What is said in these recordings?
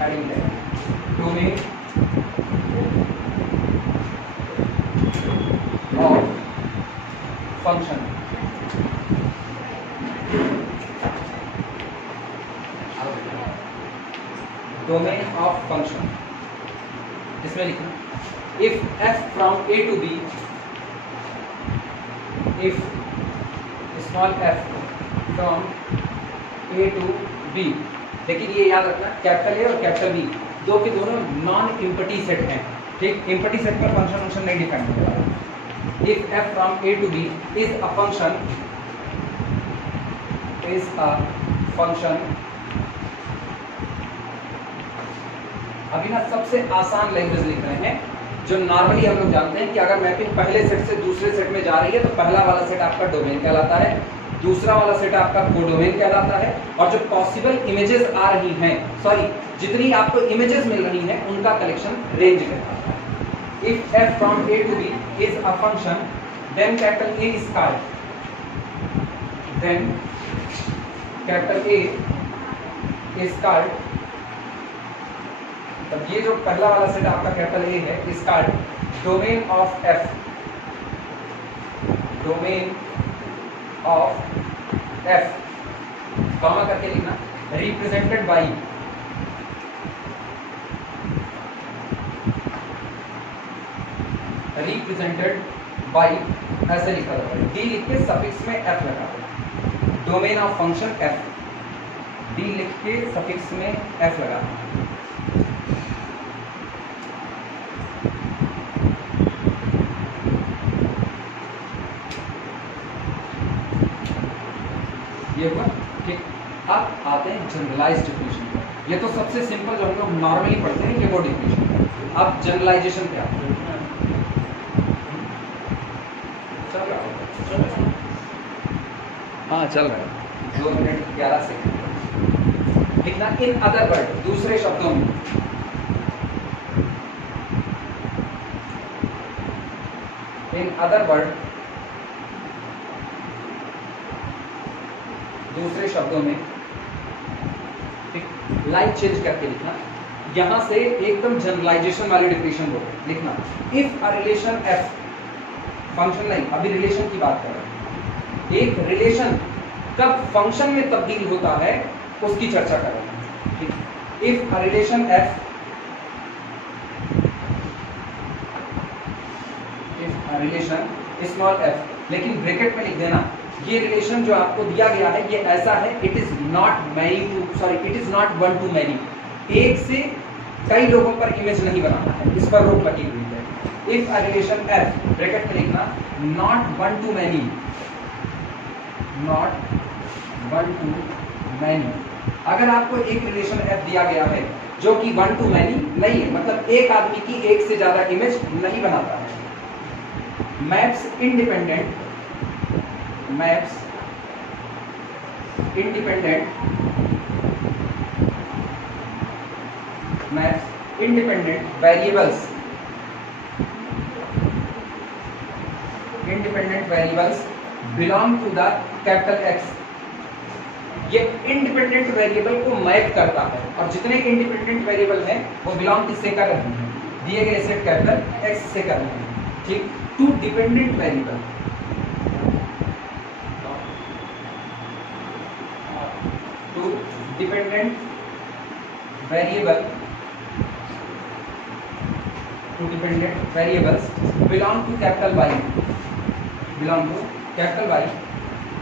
Heading है domain of function. Domain of function इसमें लिखना if f from a to b, if small f from a to b, लेकिन ये याद रखना कैपिटल A और कैपिटल B दो के दोनों नॉन इम्पटी सेट हैं, ठीक। इम्पटी सेट पर फंक्शन नहीं डिफाइन होगा। If f from a to b is a function, अभी ना सबसे आसान लैंग्वेज लिख रहे हैं जो नॉर्मली हम लोग जानते हैं कि अगर मैपिंग पहले सेट से दूसरे सेट में जा रही है तो पहला वाला सेट आपका डोमेन कहलाता है, दूसरा वाला सेट आपका कोडोमेन कहलाता है, और जो पॉसिबल इमेजेस आ रही हैं, सॉरी जितनी आपको इमेजेस मिल रही हैं उनका कलेक्शन रेंज कहलाता है। If f from a to b is a function then capital A is called, then capital A is called, तब ये जो पहला वाला सेट आपका कैपिटल A है is called domain of f, domain of f, comma करके लिखना, represented by ऐसे लिखा होता है, d लिख के सफिक्स में f लगा दो, domain of function f, d लिख के सफिक्स में f लगा दो। ये हुआ, ठीक। अब आते हैं जनरलाइज्ड डेफिनेशन पर। ये तो सबसे सिंपल जो हम लोग नॉर्मली पढ़ते हैं ये वो डेफिनेशन है। अब जनरलाइजेशन क्या है? चल रहा है? हाँ चल रहा है। 2 मिनट 11 सेकंड लिखना। इन अदर वर्ड, दूसरे शब्दों में, इन अदर वर्ड, दूसरे शब्दों में, ठीक, लाइन चेंज करके लिखना। यहां से एकदम जनरलाइजेशन वाली डेफिनेशन हो लिखना। If a relation f, function नहीं, अभी रिलेशन की बात कर रहे हैं, एक रिलेशन कब फंक्शन में तब्दील होता है उसकी चर्चा कर रहे हैं, ठीक। If a relation f, if a relation small f, लेकिन ब्रैकेट में लिख देना ये रिलेशन जो आपको दिया गया है ये ऐसा है, it is not many to, sorry it is not one to many, एक से कई लोगों पर इमेज नहीं बनाना है, इस पर रोक लगी हुई है। If a relation f, bracket में लिखना not one to many, not one to many. अगर आपको एक रिलेशन f दिया गया है जो कि वन टू मैनी नहीं है, मतलब एक आदमी की एक से ज्यादा इमेज नहीं बनाता है, maps independent, maps independent, maps independent variables, independent variables belong to the capital X। ये इंडिपेंडेंट वेरिएबल को मैप करता है, और जितने इंडिपेंडेंट वेरिएबल हैं वो बिलोंग किससे कर रहे हैं, दिए गए सेट कैपिटल X से कर रहे हैं, ठीक। To dependent variable, to dependent variable, to dependent variables belong to capital Y, belong to capital Y,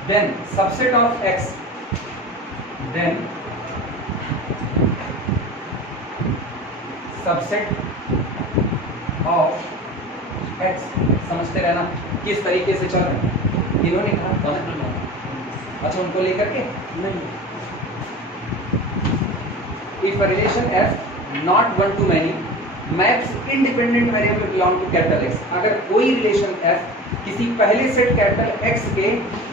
then subset of X, then subset of X। समझते रहना किस तरीके से चल रहे हैं। इन्होंने कहा अच्छा उनको लेकर के नहीं, if a relation f not one to many maps independent variable belong to capital X। अगर कोई रिलेशन f किसी पहले सेट कैपिटल X के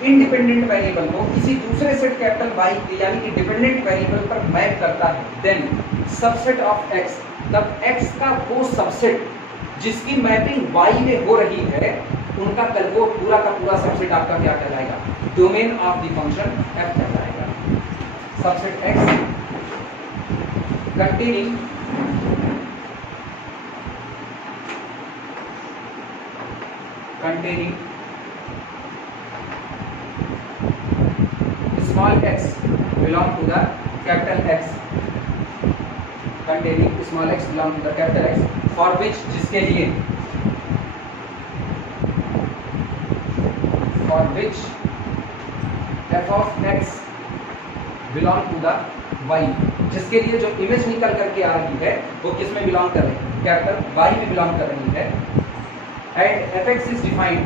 इंडिपेंडेंट वेरिएबल को किसी दूसरे सेट कैपिटल Y के यानी कि डिपेंडेंट वेरिएबल पर मैप करता है, देन सबसेट ऑफ X, तब X का वो सबसेट जिसकी मैपिंग Y में हो रही है उनका कल वो पूरा का पूरा सबसेट आपका क्या कहलाएगा, domain of the function f कहलाएगा। Subset X containing small x belong to the capital X, containing small x belong to the capital X, for which जिसके लिए for which f of x belong to the y, जिसके लिए जो image निकल करके आ रही है वो किस में बिलोंग कर रही है, कैपिटल y में बिलोंग कर रही है, and fx is defined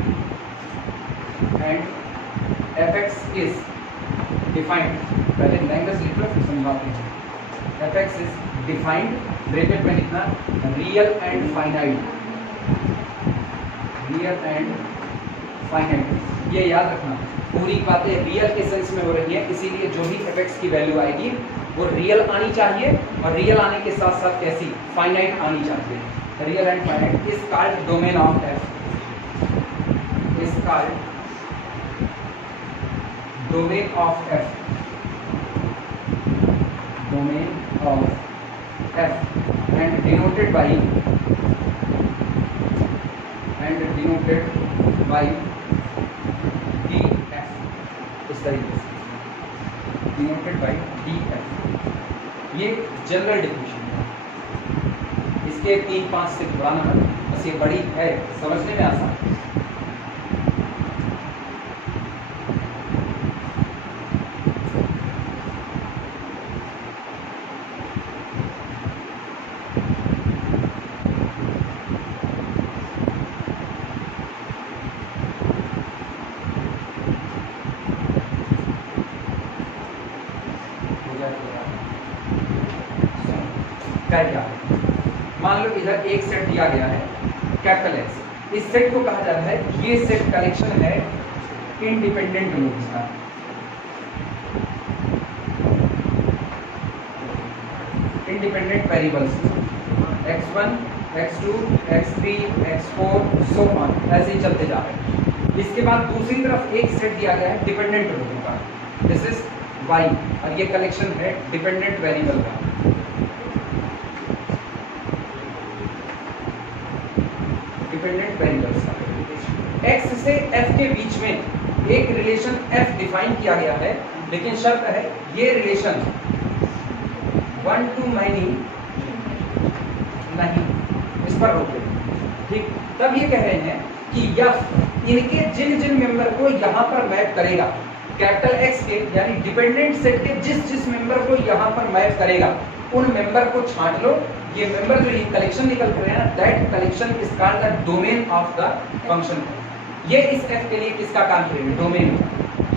पहले लैंग्वेज लिख लो फिर समझाते हैं। fx is defined ब्रैकेट में लिखना रियल एंड फाइनाइट, ये याद रखना। पूरी बातें रियल के सेंस में हो रही है, इसीलिए जो भी fx की वैल्यू आएगी वो रियल आनी चाहिए, और रियल आने के साथ साथ कैसी, फाइनाइट आनी चाहिए। Real and finite is called domain of f, is called domain of f, and denoted by df, इस तरीके से denoted by df। ये जनरल डेफिनेशन है, इसके 3-5 से घबराना मत, बस ये बड़ी है, समझने में आसान। क्या मान लो इधर एक सेट दिया गया है कैपिटल एक्स, इस सेट को कहा जाता है, ये सेट कलेक्शन है इंडिपेंडेंट नोड्स का, independent variables x1 x2 x3 x4 so on, ऐसे ही चलते जा रहे हैं। इसके बाद दूसरी तरफ एक सेट दिया गया है डिपेंडेंट नोड्स का, दिस इज y, और ये कलेक्शन है डिपेंडेंट वेरिएबल का, डिपेंडेंट वेरिएबल्स का। x से f के बीच में एक रिलेशन f डिफाइन किया गया है, लेकिन शर्त है ये रिलेशन 1 to many नहीं, इस पर रोके, ठीक। तब ये कह रहे हैं कि f इनके जिन जिन मेंबर को यहाँ पर मैप करेगा, कैपिटल x के यानी डिपेंडेंट सेट के जिस जिस मेंबर को यहाँ पर मैप करेगा, उन मेंबर को छांट लो। ये मेंबर जो ये कलेक्शन निकल कर रहे हैं, that collection is called the domain of the function. ये इस f के लिए किसका काम करेगा, डोमेन।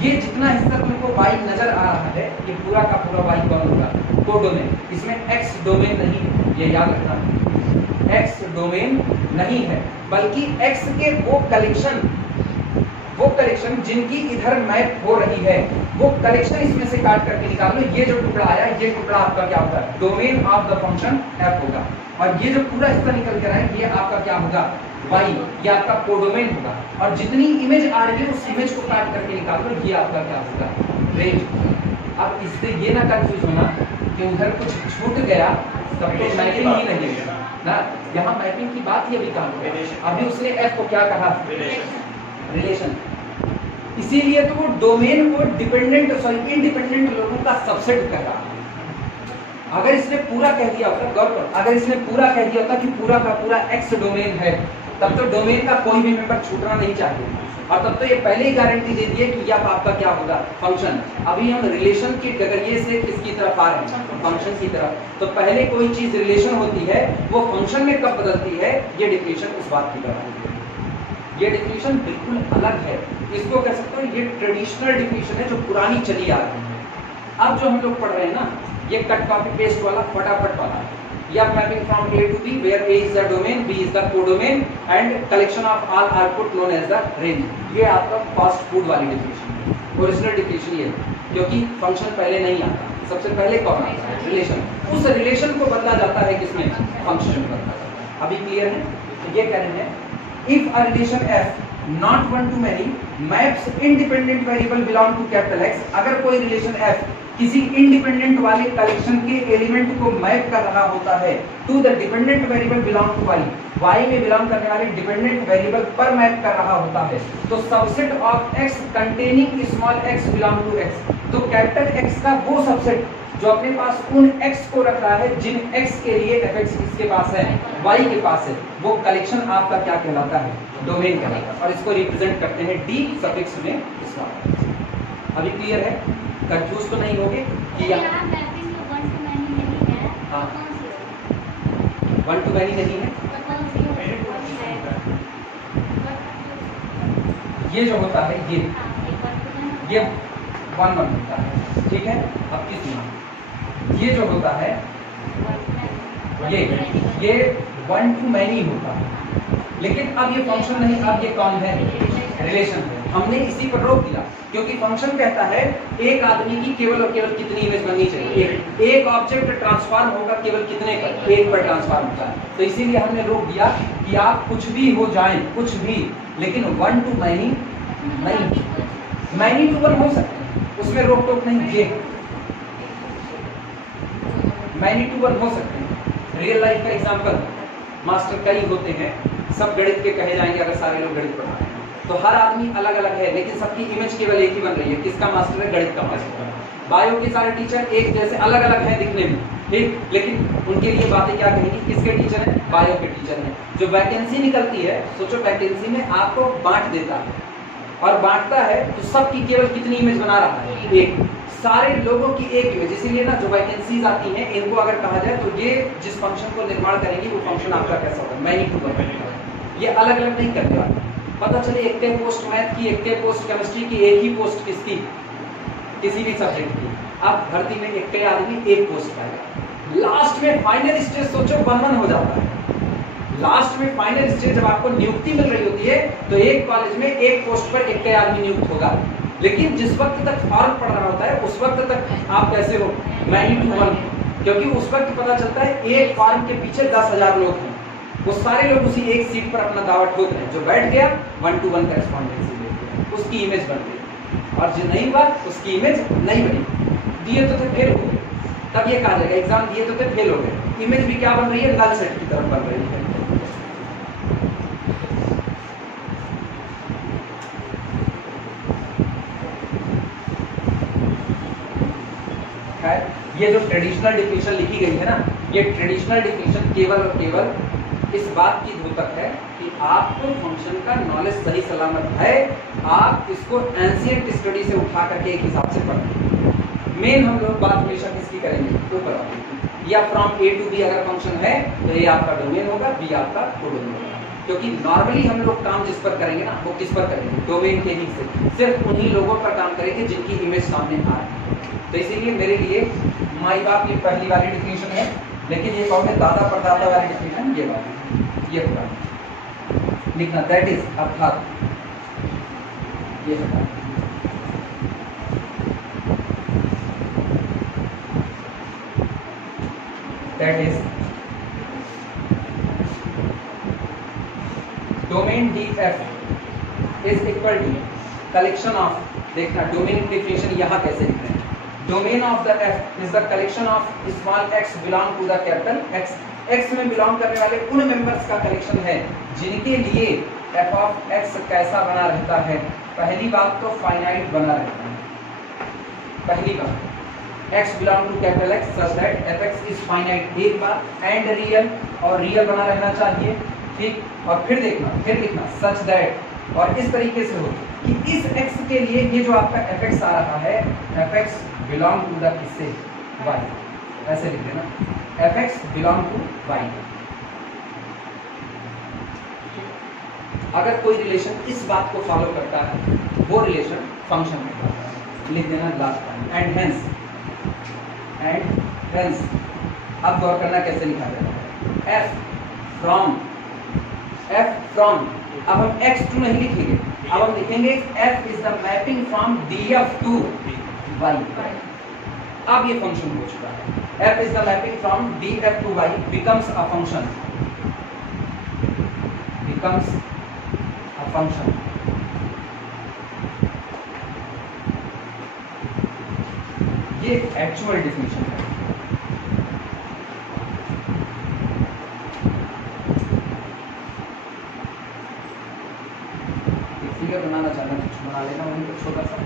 ये जितना हिस्सा तुमको y नजर आ रहा है, ये पूरा का पूरा y कौन होगा, कोडोमेन। इसमें x डोमेन नहीं है, ये याद रखना, x डोमेन नहीं है, बल्कि x के वो कलेक्शन जिनकी इधर मैप हो रही है, वो कलेक्शन इसमें से काट करके निकाल लो। ये जो टुकड़ा आया, ये टुकड़ा आपका क्या होगा, domain of the function f होगा, और ये जो पूरा हिस्सा निकल कर आया, ये आपका क्या होगा, y, ये आपका कोडोमेन होगा। और जितनी इमेज आ रही है उस इमेज को काट करके निकाल लो, ये आपका क्या होगा, रेंज होगा। अब इससे ये ना कंफ्यूज होना कि उधर कुछ छूट गया तब तो मैपिंग ही नहीं है ना, यहाँ मैपिंग की बात ही अभी काम है। अभी उसने f को क्या कहा, रिलेशन, इसीलिए तो वो डोमेन को इंडिपेंडेंट लोगों का सबसेट कह रहा है। अगर इसने पूरा कह दिया होता, गौर करो, अगर इसने पूरा कह दिया होता कि पूरा का पूरा x डोमेन है, तब तो डोमेन का कोई भी मेंबर छूटना नहीं चाहिए, और तब तो ये पहले ही गारंटी दे दी है कि यह आपका क्या होगा, फंक्शन। अभी हम रिलेशन की नजरिए से किसकी तरफ आ रहे हैं, फंक्शन की तरफ। तो पहले कोई चीज रिलेशन होती है, वो फंक्शन में कब बदलती है, ये डिफिनेशन उस बात की तरफ है। ये डिफिनेशन बिल्कुल अलग है, इसको कह सकते हो ये ट्रेडिशनल डिफिनेशन है जो पुरानी चली आ रही है। अब जो हम लोग पढ़ रहे हैं ना, ये कट कॉपी पेस्ट वाला, फटाफट वाला, या mapping from A to B where A is the domain, B is the codomain and collection of all output known as the range। ये आपका फास्ट फूड वाली डिफिनेशन है, ओरिजिनल डिफिनेशन ये, क्योंकि फंक्शन पहले नहीं आता, सबसे पहले कौन आता है, रिलेशन। उस रिलेशन को बदला जाता है किसमें, फंक्शन में बदला जाता है। अभी क्लियर है? तो ये कह रहे हैं if a relation f not one to many maps independent variable belong to capital X, अगर कोई रिलेशन f किसी इंडिपेंडेंट वाले कलेक्शन के एलिमेंट को मैप कर रहा होता है to the dependent variable belong to Y, Y में बिलोंग करने वाले डिपेंडेंट वेरिएबल पर मैप कर रहा होता है, तो subset of X containing small X belong to X, तो कैपिटल एक्स का वो सबसेट जो अपने पास उन x को रख रहा है जिन x के लिए fx किसके पास है, y के पास है, वो कलेक्शन आपका क्या कहलाता है, डोमेन कहलाता है, और इसको रिप्रेजेंट करते हैं d सफिक्स में इसका। अभी क्लियर है, कंफ्यूज तो नहीं होगे कि यहाँ हाँ 1 to many नहीं है, ये जो होता है ये 1 1 होता है, ठीक है। अब किस सुना, ये जो होता है ये 1 to many होता है, लेकिन अब ये फंक्शन नहीं, अब ये कौन है, रिलेशन है। हमने इसी पर रोक दिया क्योंकि फंक्शन कहता है एक आदमी की केवल और केवल कितनी इमेज बननी चाहिए, एक ऑब्जेक्ट ट्रांसफॉर्म होगा केवल कितने पर, एक पर ट्रांसफॉर्म होता है, तो इसीलिए हमने रोक दिया कि आप कुछ भी हो जाएं, कुछ भी, लेकिन 1 to many नहीं, many to 1 हो सकते हैं, उसमें रोक टोक नहीं है, many to 1 हो सकते हैं। रियल लाइफ का एग्जांपल, मास्टर कई होते हैं, सब गणित के कहे जाएंगे अगर सारे लोग गणित पढ़ाते हैं, तो हर आदमी अलग अलग है, लेकिन सबकी इमेज केवल एक ही बन रही है, किसका मास्टर है, गणित का मास्टर। बायो के सारे टीचर एक जैसे अलग अलग हैं दिखने में, ठीक, लेकिन उनके लिए बातें क्या कहेंगी, किसके टीचर हैं, बायो के टीचर हैं। जो वैकेंसी निकलती है, सोचो वैकेंसी में आपको बांट देता है और बांटता है तो सबकी केवल कितनी इमेज बना रहा है, एक, सारे लोगों की एक इमेज। इसीलिए ना जो वैकेंसीज आती हैं इनको अगर कहा जाए तो ये जिस फंक्शन को निर्माण करेंगी वो फंक्शन आपका कैसा होगा, many to 1, ये अलग अलग नहीं करने वाला। पता चले एक पोस्ट मैथ की, एक पोस्ट केमिस्ट्री की, एक ही पोस्ट किसकी, किसी भी सब्जेक्ट की, अब भर्ती में एक आदमी एक पोस्ट पाएगा, लास्ट में फाइनल स्टेज सोचो 1-1 हो जाता है। लास्ट में फाइनल स्टेज जब आपको नियुक्ति मिल रही होती है तो एक कॉलेज में एक पोस्ट पर एक आदमी नियुक्त होगा, लेकिन जिस वक्त तक फॉर्म पड़ रहा होता है उस वक्त तक आप कैसे हो, many to 1, क्योंकि उस वक्त पता चलता है एक फॉर्म के पीछे 10,000 लोग हैं, वो सारे लोग उसी एक सीट पर अपना दावा ठोक रहे हैं, जो बैठ गया 1 to 1 करेस्पॉन्डेंसी लेते, उसकी इमेज बन गई, और जो नहीं हुआ उसकी इमेज नहीं बनी। दिए तो थे फेल हो गए, तब ये कहा जाएगा एग्जाम दिए तो थे फेल हो गए, इमेज भी क्या बन रही है, नल सेट की तरफ बन रही है। ये जो ट्रेडिशनल डिफिनेशन लिखी गई है ना, ये ट्रेडिशनल डिफिनेशन केवल और केवल इस बात की द्योतक है कि आपको फंक्शन का नॉलेज सही सलामत है, आप इसको एंशिएंट स्टडी से उठा करके एक हिसाब से पढ़ें। मेन हम लोग बात हमेशा किसकी करेंगे, ऊपर वाली, या फ्रॉम ए टू बी अगर फंक्शन है तो ए आपका डोमेन होगा, बी आपका कोडोमेन होगा, क्योंकि नॉर्मली हम लोग काम जिस पर करेंगे ना वो किस पर करेंगे, डोमेन के ही से, सिर्फ उन्हीं लोगों पर काम करेंगे जिनकी इमेज सामने आ रही है। तो इसीलिए मेरे लिए माई बाप ये पहली वाली डिफिनेशन है, लेकिन ये कहोगे दादा परदादा वाली डिफिनेशन ये वाली, ये पूरा लिखना, दैट इज अर्थात ये होता है। That is domain df is equal to collection of, देखना डोमेन की डिफिनेशन यहाँ कैसे लिख रहे हैं, domain of the f is the collection of small x belong to the capital X, x में बिलोंग करने वाले उन मेंबर्स का कलेक्शन है जिनके लिए f of x कैसा बना रहता है, पहली बात तो फाइनाइट बना रहता है, पहली बात x belong to capital X such that fx is finite, एक बात एंड रियल, और रियल बना रहना चाहिए, ठीक, और फिर देखना, फिर लिखना such that, और इस तरीके से हो कि इस x के लिए ये जो आपका fx आ रहा है, fx belong to the किससे, y, ऐसे लिख देना, fx belong to y। अगर कोई रिलेशन इस बात को फॉलो करता है वो रिलेशन फंक्शन में होता है, लिख देना last time, and hence, and hence, अब गौर करना कैसे लिखा जाता है, f from, अब हम x2 नहीं लिखेंगे, अब हम लिखेंगे f is the mapping from df to y, अब ये फंक्शन हो चुका है, f is the mapping from df to y becomes a function, becomes a function, ये एक्चुअल डिफिनीशन है। एक फिगर बनाना चाहता हूँ, कुछ बना लेना वहीं पर छोटा सा।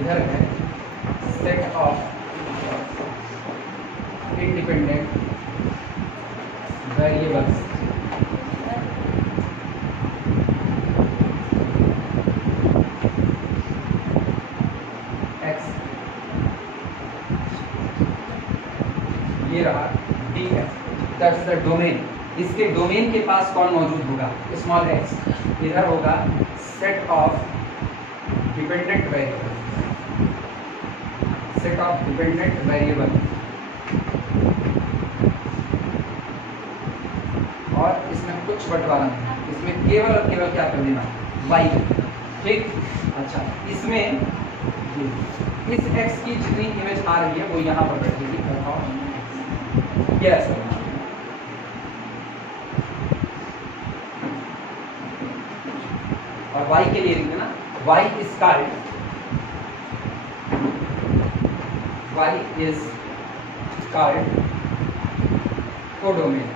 इधर है set of independent variables x, ये रहा df, दैट्स द डोमेन। इसके डोमेन के पास कौन मौजूद होगा? Small x। इधर होगा set of dependent variable, set of dependent variable, और इसमें कुछ बंटवारा नहीं, इसमें केवल और केवल क्या कर देना? y। ठीक, अच्छा, इसमें इस x की जितनी इमेज आ रही है वो यहाँ पर बैठेगी। यस, और y के लिए लिख देना y is called, y is called codomain,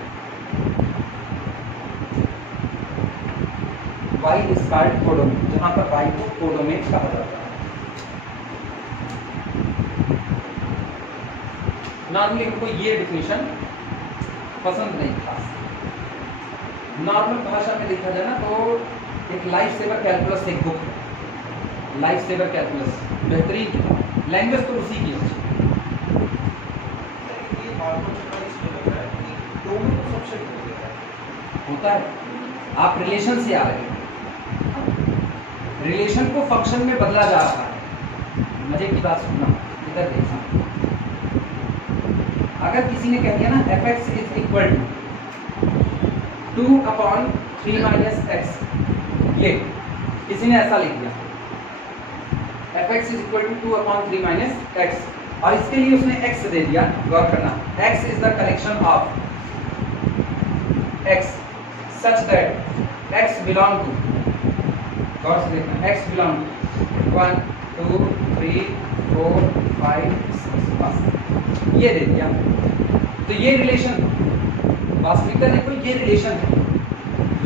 y is called codomain, जहां पर y को कोडोमेन कहा जाता है। नॉर्मली हमको ये डिफिनीशन पसंद नहीं था। नॉर्मल भाषा में देखा जाए ना तो एक लाइफ सेवर कैलकुलस एक बुक है, लाइफ सेवर कैलकुलस, बेहतरीन किताब, लैंग्वेज तो उसी की है। होता है, आप रिलेशन से आ रहे हैं, रिलेशन को फंक्शन में बदला जा रहा है। मजे की बात सुनना, इधर देखना, अगर किसी ने कह दिया ना fx is equal to 2/3 minus X, ये किसी ने ऐसा लिख दिया fx is equal to 2/3 minus X, और इसके लिए उसने x दे दिया। गौर करना, x is the collection of x such that x belong to, गौर से देखना, x belong to 1 2 3 4 5 6, बस ये दे दिया। तो ये रिलेशन वास्तविकता देखो, ये रिलेशन है,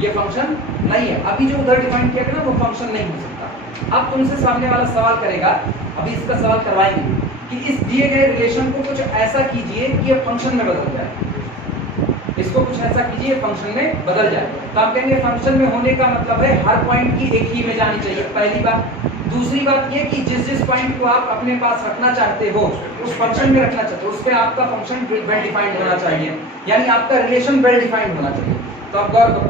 ये फंक्शन नहीं है। अभी जो उधर डिफाइन किया गया ना वो फंक्शन नहीं हो सकता। अब तुमसे सामने वाला सवाल करेगा, अभी इसका सवाल करवाएंगे कि इस दिए गए रिलेशन को कुछ ऐसा कीजिए कि ये फंक्शन में बदल जाए, इसको कुछ ऐसा कीजिए फंक्शन में बदल जाए। तो आप कहेंगे फंक्शन में होने का मतलब है हर पॉइंट की एक ही इमेज आनी चाहिए, पहली बात। दूसरी बात ये कि जिस जिस पॉइंट को आप अपने पास रखना चाहते हो, उस फंक्शन में रखना चाहते हो, उस पे आपका फंक्शन वेल डिफाइंड होना चाहिए, यानी आपका रिलेशन वेल डिफाइंड होना चाहिए। तो आप गौर करो,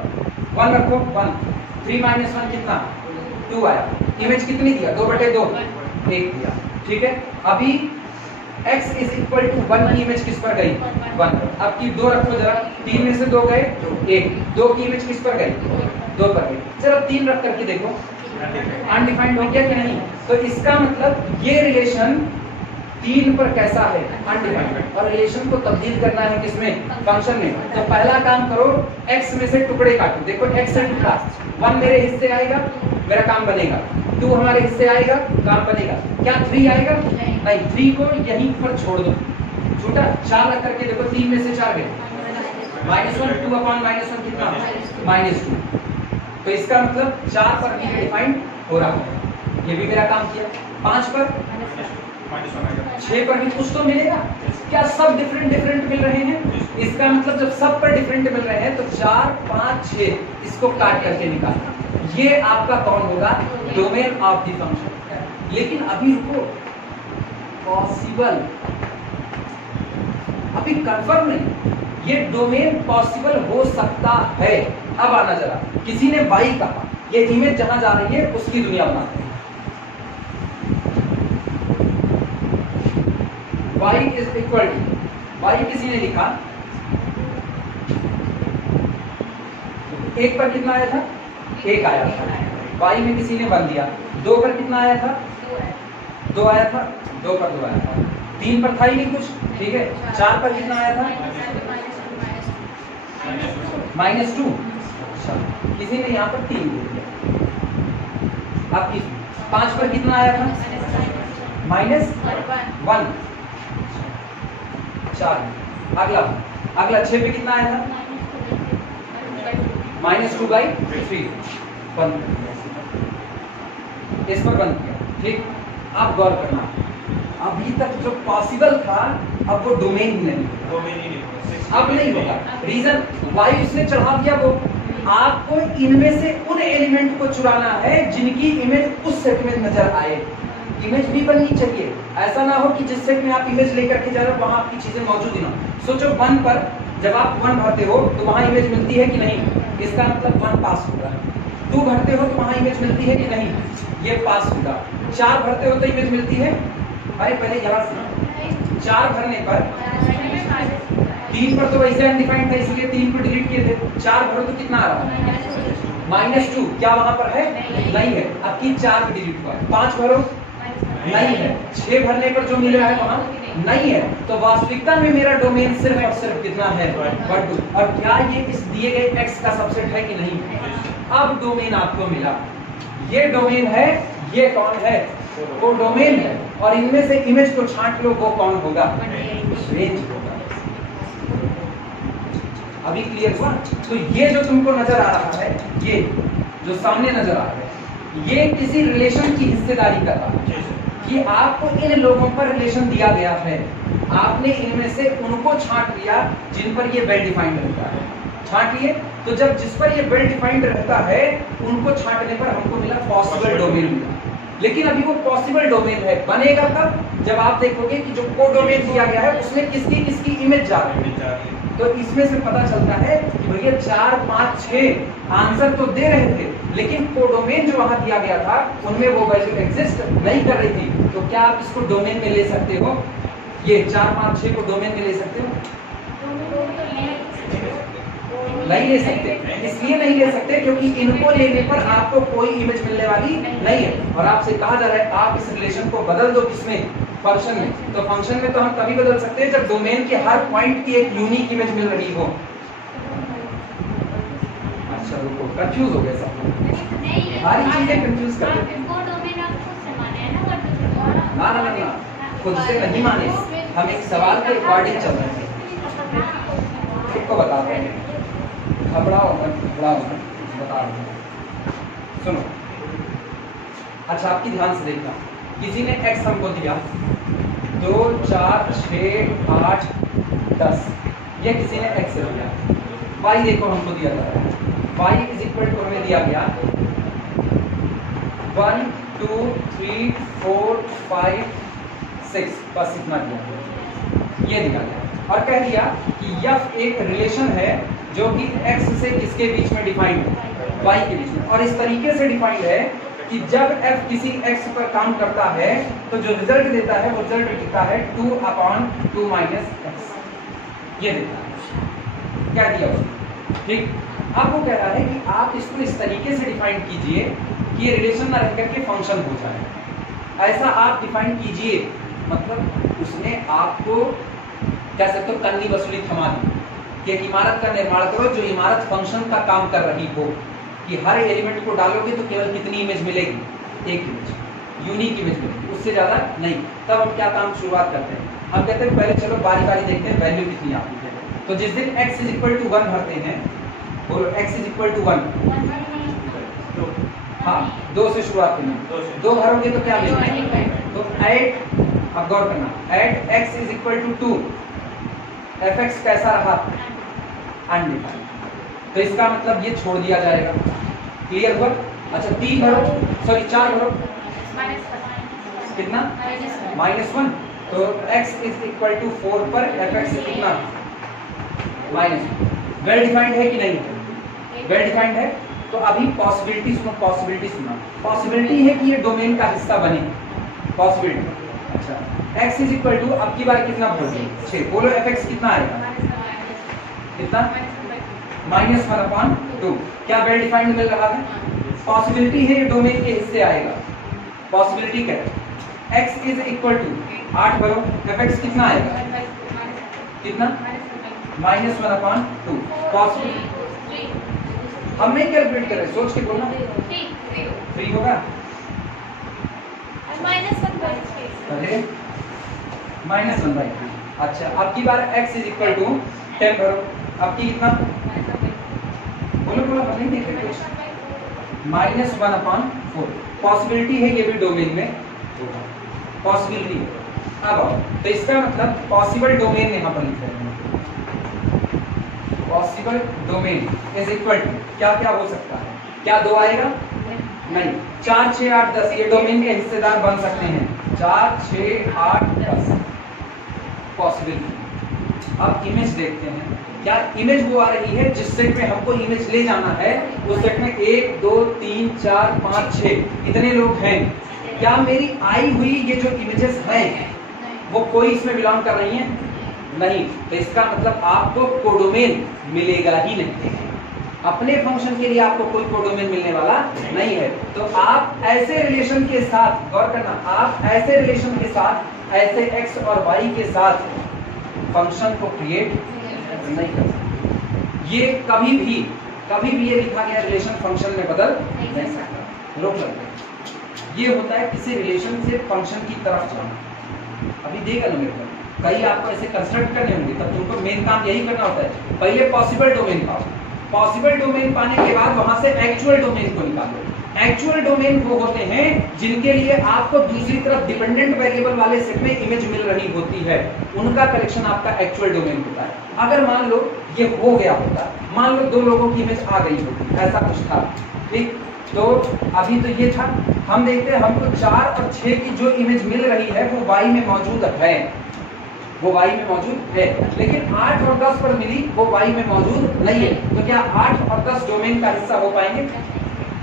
1 रखो, 1 3 माइनस 1 कितना? 2 आया। इमेज कितनी दिया? 2/2, 1 दिया। ठीक है, अभी x इज इक्वल टू 1 की इमेज किस पर गई? 1। अब की 2 रखो जरा, 3 में से 2 गए 1, 2 की इमेज किस पर गई? 2 पर गई। जरा 3 रख करके देखो अनडिफाइंड हो गया कि नहीं। तो इसका मतलब ये रिलेशन 3 पर कैसा है? अनडिफाइंड। और रिलेशन को तब्दील करना है किसमें? फंक्शन में। तो पहला काम करो, x में से टुकड़े काटो। देखो x से टुकड़ा, 1 मेरे हिस्से आएगा, मेरा काम बनेगा। 2 हमारे हिस्से आएगा, काम बनेगा। क्या 3 आएगा? नहीं, 3 को यहीं पर छोड़ दो। छोटा 4 रख करके देखो, 3 में से 4 गए, -1, 2/-1 कितना? -2। तो इसका मतलब 4 पर भी डिफाइंड हो रहा है, ये भी मेरा काम किया। 5 पर, 6 पर भी कुछ तो मिलेगा। क्या सब डिफरेंट डिफरेंट मिल रहे हैं? इसका मतलब जब सब पर डिफरेंट मिल रहे हैं तो 4 5 6 इसको काट करके निकालना। ये आपका कौन होगा? Domain of the function. लेकिन अभी रुको, पॉसिबल अभी कंफर्म नहीं, ये डोमेन पॉसिबल हो सकता है। अब आना जरा, किसी ने y कहा, ये इमेज जहां जा रही है उसकी दुनिया बनाते हैं। y is equal to, y किसी ने लिखा 1 पर कितना आया था? 1 आया था। y में किसी ने 1 दिया, 2 पर कितना आया था? 2 आया था, 2 पर 2 आया था, 3 पर था ही नहीं कुछ, ठीक है। 4 पर कितना आया था? -2। अच्छा, किसी ने यहाँ पर 3 दे दिया। अब 5 पर कितना आया था? -1। 4। अगला 6 पे कितना आया था? -2/3। बंद, इस पर बंद किया, ठीक। आप गौर करना, अभी तक जो पॉसिबल था अब वो डोमेन ही नहीं, अब नहीं होगा। रीजन वाई उसने चढ़ा दिया, वो आपको इनमें से उन एलिमेंट को चुराना है जिनकी इमेज उस सेट में नजर आए। इमेज भी बननी चाहिए, ऐसा ना हो कि जिस सेट में आप इमेज लेकर के जा रहे हो वहां आपकी चीजें मौजूद ही ना। सोचो 1 पर जब आप 1 भरते हो तो वहां इमेज मिलती है कि नहीं? इसका मतलब 1 पास होगा। 2 भरते हो तो वहां इमेज मिलती है कि नहीं? ये पास होगा। 4 भरते हो तो इमेज मिलती है भाई, पहले यहाँ से 4 भरने पर 3 पर तो वैसे अनडिफाइंड था इसलिए 3 को डिलीट किए थे। 4 भरो तो कितना आ रहा है? -2। क्या वहां पर है? नहीं है। अब की 4 को डिलीट हुआ। 5 भरो, नहीं है। 6 भरने पर जो मिल रहा है वहां नहीं है। तो वास्तविकता में मेरा डोमेन सिर्फ और सिर्फ कितना है? 1, 2। और क्या ये इस दिए गए x का सबसेट है कि नहीं? अब डोमेन आपको मिला, ये डोमेन है, ये कौन है? वो डोमेन है। और इनमें से इमेज को छांट लो, वो कौन होगा? रेंज होगा। अभी क्लियर हुआ? तो ये जो तुमको नजर आ रहा है, ये जो सामने नजर आ रहा है, ये किसी रिलेशन की हिस्सेदारी कर रहा है कि आपको इन लोगों पर रिलेशन दिया गया है, आपने इनमें से उनको छांट लिया जिन पर ये वेल डिफाइंड रहता है, छांट लिए। तो जब जिस पर ये वेल डिफाइंड रहता है उनको छांटने पर हमको मिला पॉसिबल डोमेन मिला। लेकिन अभी वो पॉसिबल डोमेन है, बनेगा तब जब आप देखोगे कि जो कोडोमेन दिया गया है उसमें किसकी किसकी इमेज जा रही है। तो इसमें से पता चलता है कि भैया 4, 5, 6 आंसर तो दे रहे थे, लेकिन कोडोमेन जो वहां दिया गया था उनमें वो वैल्यू एग्जिस्ट नहीं कर रही थी। तो क्या आप इसको डोमेन में ले सकते हो? ये 4, 5, 6 को डोमेन में ले सकते हो? नहीं ले सकते। इसलिए नहीं ले सकते क्योंकि इनको लेने पर आपको कोई इमेज मिलने वाली नहीं है। और आपसे कहा जा रहा है आप इस रिलेशन को बदल दो, किसमें? फंक्शन में। तो फंक्शन में तो हम तभी बदल सकते हैं जब डोमेन के हर पॉइंट की एक यूनिक इमेज मिल रही हो। अच्छा रुको, कंफ्यूज हो गए सब, सारी चीजें कंफ्यूज कर देते हैं। ना ना ना, खुद से नहीं माने, हम एक सवाल के अकॉर्डिंग चल रहे हैं। सबको बताते हैं, घबराओ मत, बता रहा हूँ, सुनो। अच्छा आपकी ध्यान से देखना, किसी ने x हमको दिया 2, 4, 6, 8, 10, ये किसी ने x दिया। y देखो हमको दिया था, y इज इक्वल टू हमें दिया गया 1, 2, 3, 4, 5, 6, बस इतना दिया, ये दिया गया। और कह दिया कि f एक रिलेशन है जो कि x से किसके बीच में डिफाइंड है? y के बीच में। और इस तरीके से डिफाइंड है कि जब f किसी x पर काम करता है तो जो रिजल्ट देता है वो रिजल्ट दिखता है 2/2 - x, ये देता है। क्या दिया उसने? ठीक। अब वो कह रहा है कि आप इसको इस तरीके से डिफाइन कीजिए कि ये रिलेशन ना रह करके फंक्शन हो जाए। ऐसा आप डिफाइन कीजिए, मतलब उसने आपको कह सकते हो कन्नी वसूली थमा दी कि एक इमारत का निर्माण करो जो इमारत फंक्शन का काम कर रही हो, कि हर एलिमेंट को डालोगे तो केवल कितनी इमेज मिलेगी? एक इमेज, यूनिक इमेज मिलेगी, उससे ज्यादा नहीं। तब हम क्या काम शुरुआत करते हैं? हम कहते हैं पहले चलो बारी बारी देखते हैं वैल्यू कितनी आती है। तो जिस दिन x = 1 भरते हैं, और x = 1, हाँ 2 से शुरुआत करना, 2 भरोगे तो क्या मिलेगा? तो ऐड, अब गौर करना, ऐड x = 2, fx कैसा रहा? अनडिफाइंड। तो इसका मतलब ये छोड़ दिया जाएगा। क्लियर हुआ? अच्छा 3 भरो, सॉरी 4 भरो, कितना? -1। तो x = 4 पर fx कितना? -1। वेल डिफाइंड है कि नहीं? वेल डिफाइंड है। तो अभी पॉसिबिलिटी सुनो, पॉसिबिलिटी सुना। पॉसिबिलिटी है कि ये डोमेन का हिस्सा बने, पॉसिबिलिटी। अच्छा x = अब की बार कितना भरोगे? 6। बोलो fx कितना आएगा? कितना? -1/2। क्या वेल डिफाइंड मिल रहा है? पॉसिबिलिटी है ये डोमेन के हिस्से आएगा। पॉसिबिलिटी कैट x इज इक्वल टू 8 भरो, fx कितना आएगा, कितना -1/2 पॉसिबिलिटी हम नहीं कैलकुलेट कर रहे, सोच के बोलना 3 होगा अरे -1/3। अच्छा अब की बार x इज इक्वल टू 10 भरो, अब की कितना बोलो बोलो हम नहीं देख रहे, -1/4 पॉसिबिलिटी है, ये भी डोमेन में होगा पॉसिबिलिटी। अब आओ तो इसका मतलब पॉसिबल डोमेन यहाँ पर लिख रहे हैं, possible domain is equal to क्या क्या हो सकता है, क्या 2 आएगा नहीं, 4 6 8 10 ये डोमेन के हिस्सेदार बन सकते हैं, 4 6 8 10 पॉसिबिलिटी। अब इमेज देखते हैं, क्या इमेज वो आ रही है जिस सेट में हमको इमेज ले जाना है, उस सेट में 1 2 3 4 5 6 इतने लोग हैं, क्या मेरी आई हुई ये जो इमेजेस हैं वो कोई इसमें बिलोंग कर रही हैं, नहीं, तो इसका मतलब आपको कोडोमेन मिलेगा ही नहीं, अपने फंक्शन के लिए आपको कोई कोडोमेन मिलने वाला नहीं है। तो आप ऐसे रिलेशन के साथ, गौर करना, आप ऐसे रिलेशन के साथ ऐसे x और y के साथ फंक्शन को क्रिएट नहीं कर सकते, ये कभी भी ये लिखा गया रिलेशन फंक्शन में बदल नहीं सकता। रोक लगता है, ये होता है किसी रिलेशन से फंक्शन की तरफ जाना। अभी देगा ना मेरे को, कई आपको ऐसे कंस्ट्रक्ट करने होंगे, तब तुमको मेन काम यही करना होता है, पहले पॉसिबल डोमेन पाओ, पॉसिबल डोमेन पाने के बाद वहां से एक्चुअल डोमेन को निकालो। एक्चुअल डोमेन वो होते हैं जिनके लिए आपको दूसरी तरफ डिपेंडेंट वेरिएबल वाले सेट में इमेज मिल रही होती है, उनका कलेक्शन आपका एक्चुअल डोमेन होता है। अगर मान लो ये हो गया होता, मान लो 2 लोगों की इमेज आ गई होती, ऐसा कुछ था, ठीक, तो अभी तो ये था, हम देखते हैं हमको 4 और 6 की जो इमेज मिल रही है वो y में मौजूद है, वो y में मौजूद है, लेकिन 8 और 10 पर मिली वो y में मौजूद नहीं है। तो क्या 8 और 10 डोमेन का हिस्सा हो पाएंगे,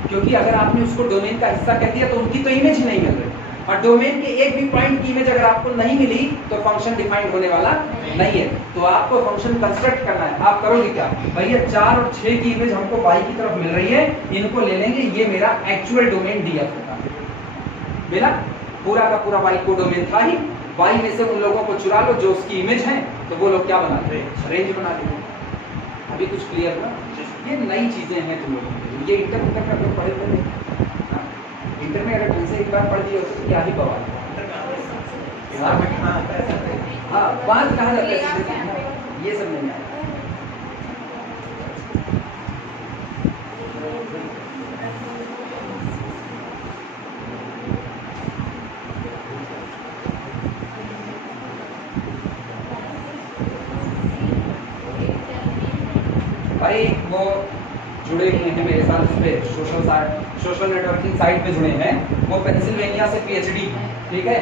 क्योंकि अगर आपने उसको डोमेन का हिस्सा कह दिया तो उनकी तो इमेज ही नहीं मिल रही, और डोमेन के एक भी पॉइंट की इमेज अगर आपको नहीं मिली तो फंक्शन डिफाइंड होने वाला नहीं है। तो आपको फंक्शन कंस्ट्रक्ट करना है, आप करोगे क्या, भैया 4 और 6 की इमेज हमको y की तरफ मिल रही है, इनको ले लेंगे, ये मेरा एक्चुअल डोमेन df होगा, मेरा पूरा का पूरा y को डोमेन था ही, y में से उन लोगों को चुरा लो जो उसकी इमेज है, तो वो लोग क्या बना रहे हैं, रेंज बना देंगे। अभी कुछ क्लियर ना, ये नई चीजें हैं तुम लोगों के लिए, ये इंटर का तो पढ़े थे, इंटर में अगर तुमसे एक बार पढ़ दिया तो क्या ही बवाल है। हाँ, बात कहा जाता है, ये सब नहीं आया। भाई वो जुड़े हुए हैं मेरे साथ इस पे सोशल नेटवर्किंग साइट पे जुड़े हैं, वो पेंसिल्वेनिया से पीएचडी, ठीक है,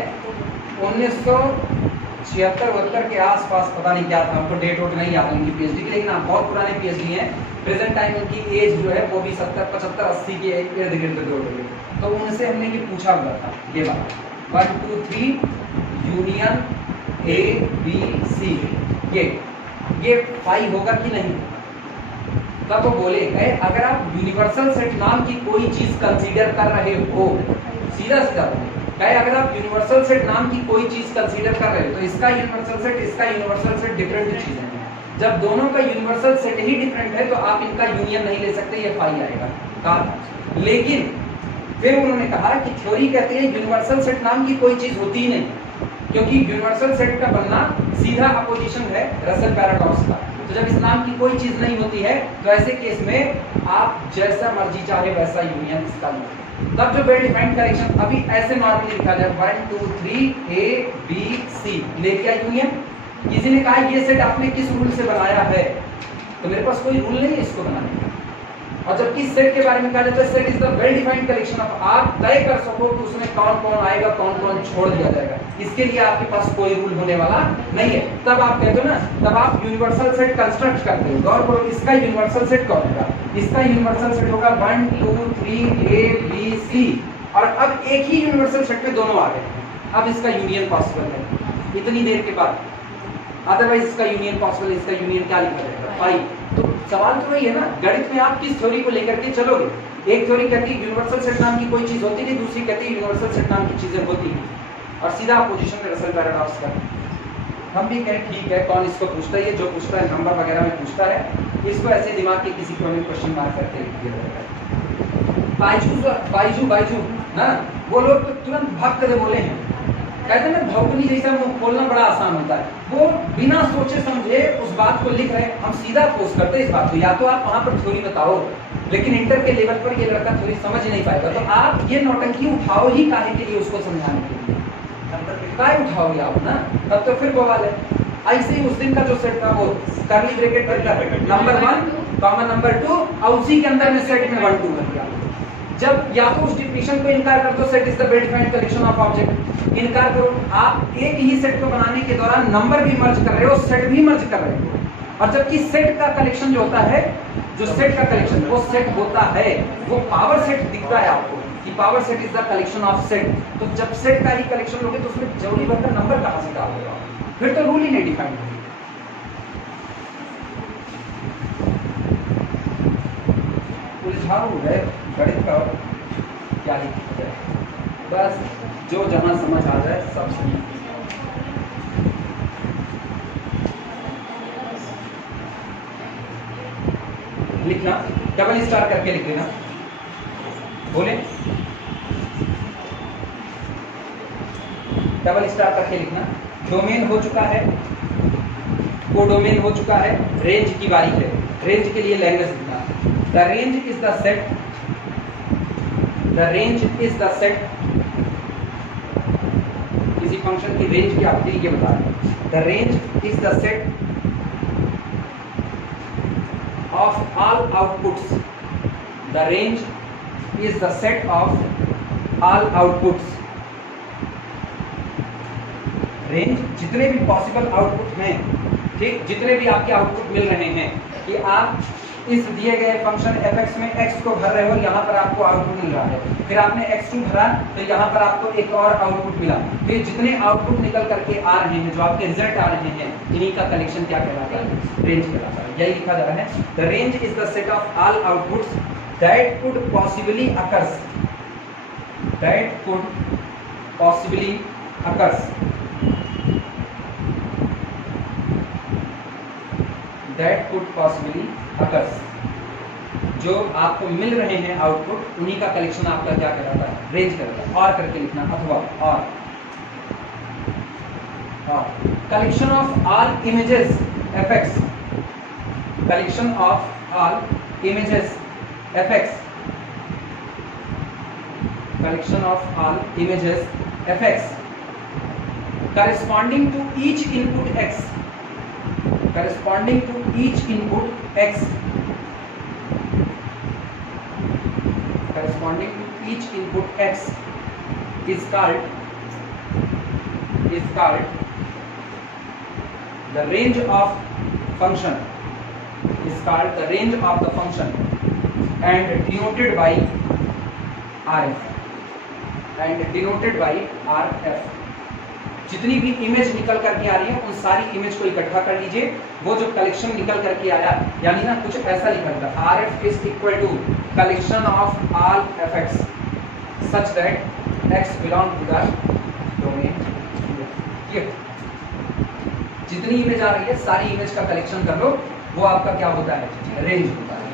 1976-72 के आसपास, पता नहीं क्या था, हमको डेट वोट नहीं याद उनकी पीएचडी की, लेकिन आप बहुत पुराने पीएचडी हैं, प्रेजेंट टाइम उनकी एज जो है वो भी 70 75 80 के इर्द गिर्द जोड़ रही है। तो उनसे हमने ये पूछा हुआ था, ये बात 1 2 3 यूनियन A B C, ये 5 होगा कि नहीं, तब वो बोले गए अगर आप यूनिवर्सल सेट नाम की कोई चीज कंसीडर कर रहे हो, सीधा सीधा बोले, अगर आप यूनिवर्सल सेट नाम की कोई चीज कंसीडर कर रहे हो तो इसका यूनिवर्सल सेट, इसका यूनिवर्सल सेट डिफरेंट चीजें हैं, जब दोनों का यूनिवर्सल सेट ही डिफरेंट है तो आप इनका यूनियन नहीं ले सकते, ये 5 आएगा कहा। लेकिन फिर उन्होंने कहा कि थ्योरी कहती है यूनिवर्सल सेट नाम की कोई चीज होती ही नहीं, क्योंकि यूनिवर्सल सेट का बनना सीधा अपोजिशन है रसल पैराडॉक्स का। तो जब इस नाम की कोई चीज नहीं होती है तो ऐसे केस में आप जैसा मर्जी चाहे वैसा यूनियन इसका लो। तब जो वेल डिफाइंड करेक्शन अभी ऐसे नॉर्मली लिखा जाए 1 2 3 A B C, ले क्या यूनियन, किसी ने कहा ये सेट आपने किस रूल से बनाया है, तो मेरे पास कोई रूल नहीं है इसको बनाने का, और जबकि सेट के बारे में कहा जाता है set is the well defined collection of, आप तय कर सको कि उसमें कौन कौन आएगा, कौन कौन छोड़ दिया जाएगा, इसके लिए आपके पास कोई रूल होने वाला नहीं है। तब आप कहते हो ना, तब आप यूनिवर्सल सेट कंस्ट्रक्ट करते हो, गौर करो इसका यूनिवर्सल सेट कौन होगा, इसका यूनिवर्सल सेट होगा 1 2 3 A B C, और अब एक ही यूनिवर्सल सेट में दोनों आ गए, अब इसका यूनियन पॉसिबल है इतनी देर के बाद, अदरवाइज इसका यूनियन पॉसिबल, इसका यूनियन क्या लिखा जाएगा 5। तो सवाल तो वही है ना, गणित में आप किस थ्योरी को लेकर के चलोगे, एक थ्योरी कहती है यूनिवर्सल सेट नाम की कोई चीज होती नहीं, दूसरी कहती है यूनिवर्सल सेट नाम की चीजें होती हैं, और सीधा अपोजिशन में रसल पैराडॉक्स का। हम भी कहें ठीक है, कौन इसको पूछता है, ये जो पूछता है नंबर वगैरह में पूछता है, इसको ऐसे दिमाग के किसी कोने में क्वेश्चन मार्क करके लिख दिया जाता है। बाइजू ना, वो लोग तो तुरंत भाग कर बोले हैं, कहते हैं ना भौकनी जैसा मुंह खोलना बड़ा आसान होता है। वो बिना सोचे समझे उस बात को लिख रहे हैं, हम सीधा पोस्ट करते हैं इस बात को, या तो आप वहां पर थ्योरी बताओ, लेकिन इंटर के लेवल पर ये लड़का थ्योरी समझ नहीं पाएगा, तो आप ये नौटंकी उठाओ ही काहे के लिए उसको समझाने के लिए, काय उठाओगे आप ना, तब तो फिर बवाल है। ऐसे ही उस दिन का जो सेट था वो curly bracket number 1 comma number 2 और उसी के अंदर में सेट में 1 2 बन गया। जब या तो उस डिफिनेशन को इनकार कर दो, set is the well defined collection of object, इनकार करो, आप एक ही सेट को बनाने के दौरान नंबर भी मर्ज कर रहे हो, सेट भी मर्ज कर रहे हो, और जबकि सेट का कलेक्शन जो होता है, जो सेट का कलेक्शन वो सेट होता है, वो पावर सेट दिखता है आपको कि power set is the collection of set. तो जब सेट का ही कलेक्शन लोगे तो उसमें जरूरी भरकर नंबर कहां से डालोगे आप, फिर तो रूल ही नहीं डिफाइंड होगी। उलझाऊ है गणित का, क्या लिखा जाए, बस जो जहां समझ आ जाए सब सही। लिखना डबल स्टार करके लिख देना, बोले डबल स्टार करके लिखना। डोमेन हो चुका है, कोडोमेन हो चुका है, रेंज की बारी है, रेंज के लिए लैंग्वेज लिखना। The range is the set, the range is the set, किसी फंक्शन की रेंज क्या होती है ये बता रहे हैं। The range is the set of all outputs, the range is the set of all outputs, range जितने भी पॉसिबल आउटपुट हैं, ठीक, जितने भी आपके आउटपुट मिल रहे हैं कि आप इस दिए गए फंक्शन fx में x को भर रहे हो, यहाँ पर आपको आउटपुट मिल रहा है, फिर आपने x2 भरा तो यहाँ पर आपको एक और आउटपुट मिला, फिर जितने आउटपुट निकल करके आ रहे हैं, जो आपके रिजल्ट आ रहे हैं, इन्हीं का कलेक्शन क्या कहलाता है, रेंज कहलाता है। यही लिखा जा रहा है, the range is the set of all outputs that could possibly occurs, that could possibly occurs, that could possibly occurs, जो आपको मिल रहे हैं आउटपुट, उन्हीं का कलेक्शन आपका क्या कहलाता है, रेंज कहलाता है। और करके लिखना, अथवा और collection of all images fx, collection of all images fx, collection of all images fx corresponding to each input x, corresponding to each input x, corresponding to each input x is called the range of function, is called the range of the function and denoted by rf, and denoted by rf। जितनी भी image निकल करके आ रही है, उन सारी image को इकट्ठा कर लीजिए, वो जो कलेक्शन निकल करके आया, यानी ना कुछ ऐसा लिखा था, RF is equal to collection of all fx such that x belong to the domain। ये जितनी इमेज आ रही है, सारी इमेज का कलेक्शन कर लो, वो आपका क्या होता है, रेंज होता है।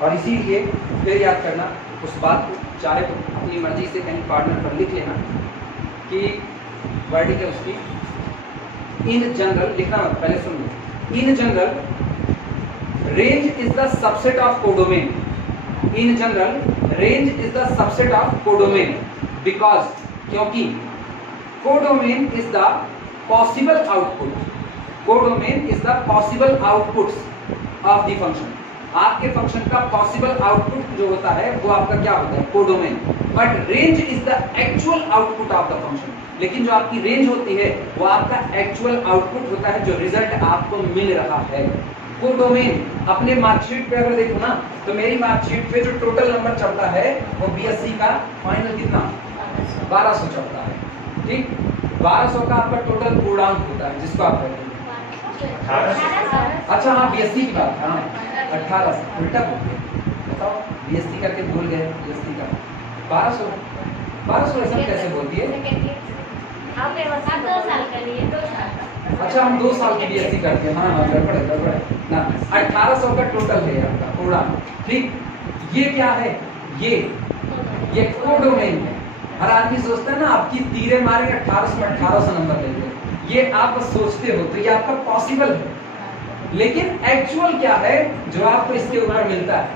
और इसीलिए फिर याद करना उस बात को, चाहे तो अपनी मर्जी से कहीं कॉर्नर पर लिख लेना कि वर्डिंग है उसकी, इन जनरल लिखना मत, पहले सुन लो। In general range is the subset of codomain, in general range is the subset of codomain because, क्योंकि codomain is the possible output, codomain is the possible outputs of the function. आपके function का possible output जो होता है वो आपका क्या होता है, codomain. But range is the actual output of the function, लेकिन जो आपकी रेंज होती है वो आपका एक्चुअल आउटपुट होता है, जो रिजल्ट आपको मिल रहा है। कोडोमेन अपने मार्कशीट पे अगर देखो ना, तो मेरी मार्कशीट पे जो टोटल नंबर चलता है वो बीएससी का फाइनल कितना 1200 चलता है, ठीक। 1200 का आपका टोटल पूर्णांक होता है, जिसको आप कहते हैं, अच्छा हाँ बीएससी की बात, हाँ 18 उल्टा बोल गए, बीएससी करके भूल गए, बीएससी का 1200 ऐसा कैसे बोल दिए? अच्छा हम 2 साल की बीएससी करते हैं, हाँ गड़बड़ है ना। 1800 का टोटल है आपका पूरा, ठीक। ये क्या है? ये कोडोमेन है। हर आदमी सोचता है ना आपकी तीरे मारेंगे 1800 में 1800 नंबर लेंगे, ये आप सोचते हो तो ये आपका पॉसिबल है, लेकिन एक्चुअल क्या है जो आपको इसके ऊपर मिलता है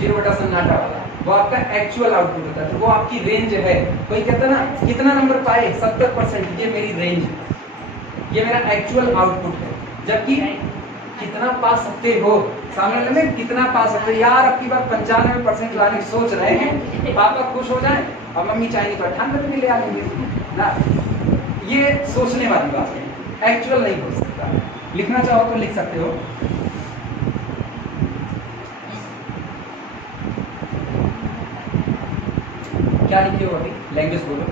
0 सन्नाटा वाला, वो आपका एक्चुअल आउटपुट होता है, तो वो आपकी रेंज है। कोई कहता है ना कितना नंबर पाए 70%, ये मेरी रेंज है, ये मेरा एक्चुअल आउटपुट है। जबकि कितना पा सकते हो, सामने वाले में कितना पा सकते हो, यार अब की बार 95% लाने की सोच रहे हैं, पापा खुश हो जाएं और मम्मी चाहेंगी तो 98 भी ले आएंगे ना। ये सोचने वाली बात है, एक्चुअल नहीं हो सकता। लिखना चाहो तो लिख सकते हो। क्या लिखे हो अभी? लैंग्वेज बोलो।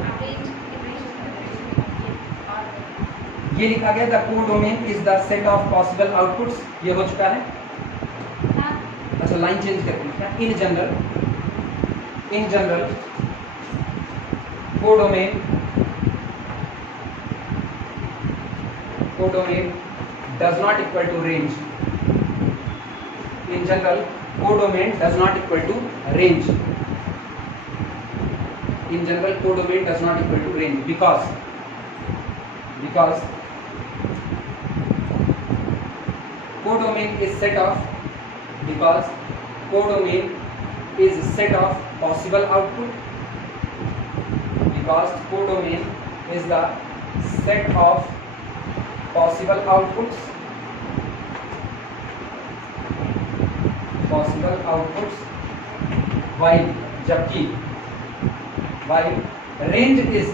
ये लिखा गया the codomain is the set of possible outputs, ये हो चुका है। अच्छा लाइन चेंज करते हैं। In general codomain does not equal to range. In general, codomain does not equal to range. In general, codomain does not equal to range because codomain is set of possible output. Because codomain is the set of possible outputs while range is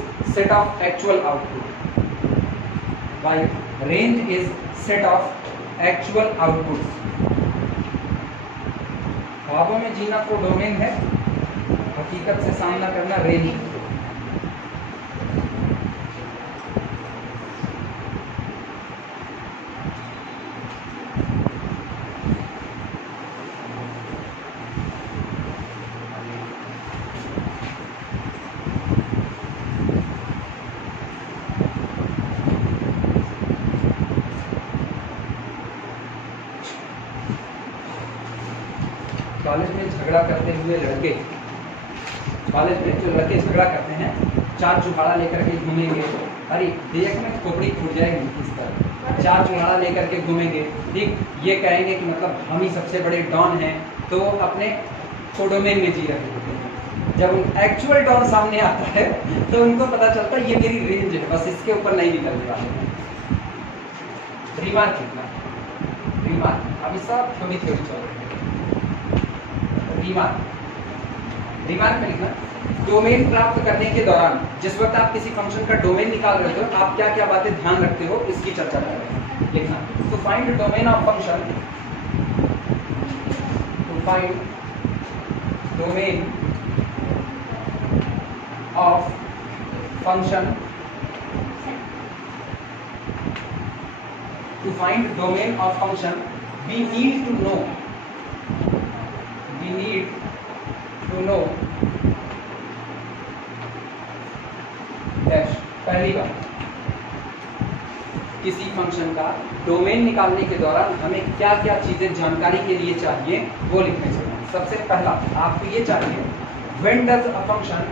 set of actual outputs. ख्वाबों में जीना codomain है, हकीकत से सामना करना range है। College में झगड़ा करते हुए लड़के, कॉलेज में जो लड़के झगड़ा करते हैं, 4 चुहाड़ा लेकर के घूमेंगे, अरे देख में खोपड़ी फूट जाएगी किस तरह, 4 चुहाड़ा लेकर के घूमेंगे, ठीक। ये कहेंगे कि मतलब हम ही सबसे बड़े डॉन हैं, तो अपने कोडोमेन में जी रहे होते हैं। जब एक्चुअल डॉन सामने आता है तो उनको पता चलता है ये मेरी रेंज है, बस इसके ऊपर नहीं निकलने वाले। रिमार्क लिखना, रिमार्क अभी सब थोड़ी थोड़ी चल रही है। रिमार्क में लिखना, डोमेन प्राप्त करने के दौरान जिस वक्त आप किसी फंक्शन का डोमेन निकाल रहे हो, आप क्या क्या बातें ध्यान रखते हो इसकी चर्चा कर रहे हैं। लिखना, to find domain of function, to find domain of function, to find domain of function we need to know dash। पहली बात, किसी फंक्शन का डोमेन निकालने के दौरान हमें क्या क्या चीजें जानकारी के लिए चाहिए वो लिखने चाहिए। सबसे पहला आपको ये चाहिए, when does a function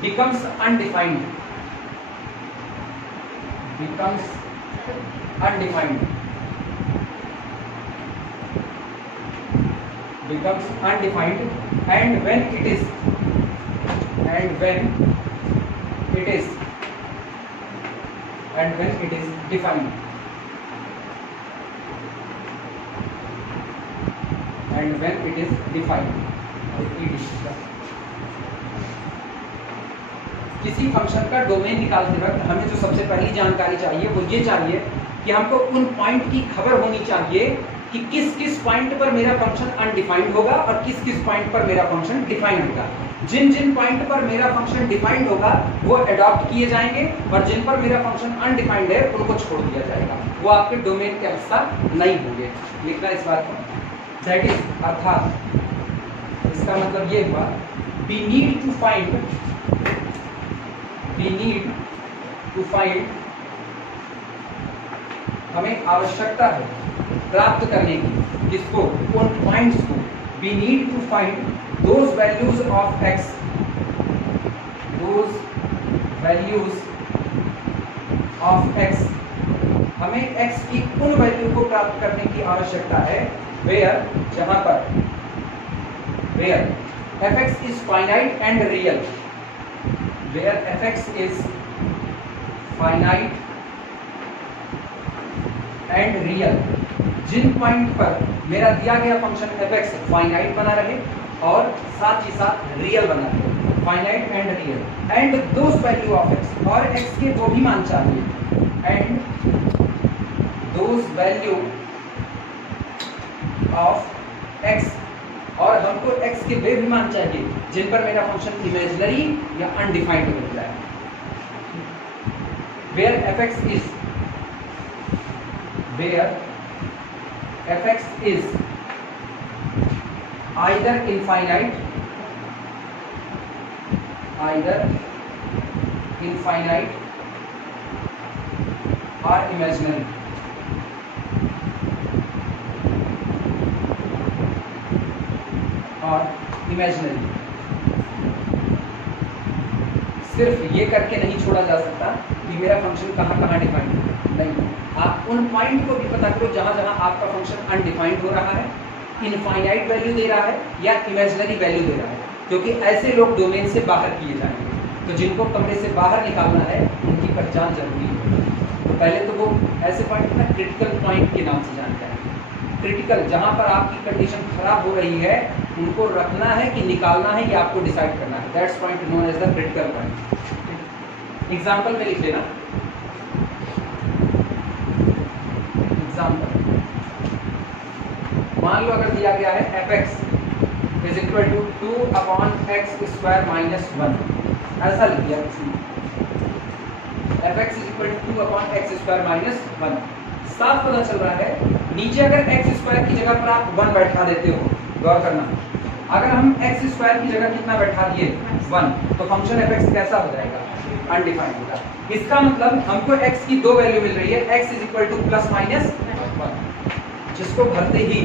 becomes undefined, and when it is defined, and when it is defined। किसी फंक्शन का डोमेन निकालते वक्त हमें जो सबसे पहली जानकारी चाहिए वो ये चाहिए कि हमको उन पॉइंट की खबर होनी चाहिए कि किस किस पॉइंट पर मेरा फंक्शन अनडिफाइंड होगा और किस किस पॉइंट पर मेरा फंक्शन डिफाइंड होगा। जिन जिन पॉइंट पर मेरा फंक्शन डिफाइंड होगा वो अडॉप्ट किए जाएंगे और जिन पर मेरा फंक्शन अनडिफाइंड है उनको छोड़ दिया जाएगा, वो आपके डोमेन के हिस्सा नहीं होंगे। लिखना इस बात को, दैट इज अर्थात इसका मतलब ये हुआ we need to find हमें आवश्यकता है प्राप्त करने की किसको, उन पॉइंट्स को। we need to find those values of x, हमें x की उन वैल्यू को प्राप्त करने की आवश्यकता है where, जहां पर where fx is finite and real, where fx is finite and real, जिन पॉइंट पर मेरा दिया गया फंक्शन fx फाइनाइट बना रहे और साथ ही साथ रियल बना रहे, finite and real, and those value of x, और x के वो भी मान चाहिए, and those value of x, और हमको x के वे भी मान चाहिए जिन पर मेरा फंक्शन इमेजिनरी या अनडिफाइंड मिल जाए। where fx is either infinite or imaginary, सिर्फ ये करके नहीं छोड़ा जा सकता कि मेरा फंक्शन कहाँ कहाँ डिफाइंड है, नहीं, आप उन पॉइंट को भी पता करो जहां जहां आपका फंक्शन अनडिफाइंड हो रहा है, इनफाइनाइट वैल्यू दे रहा है या इमेजिनरी वैल्यू दे रहा है, क्योंकि ऐसे लोग डोमेन से बाहर किए जाएंगे। तो जिनको कमरे से बाहर निकालना है उनकी पहचान जरूरी है। तो पहले तो वो ऐसे पॉइंट ना क्रिटिकल पॉइंट के नाम से जानते हैं, क्रिटिकल जहां पर आपकी कंडीशन खराब हो रही है उनको रखना है कि निकालना है, ये आपको डिसाइड करना है। That's point known as the critical point. Example में लिख लेना, एग्जांपल मान लो अगर दिया गया है fx is equal to 2/x² minus 1, ऐसा लिख दिया किसी ने, fx is equal to 2/x² minus 1, साफ पता चल रहा है नीचे अगर x² की जगह पर आप 1 बैठा देते हो, गौर करना, अगर हम x² की जगह कितना बैठा दिए 1, तो फंक्शन fx कैसा हो जाएगा, अनडिफाइंड होगा। इसका मतलब हमको x की दो वैल्यू मिल रही है, x is equal to plus minus 1, जिसको भरते ही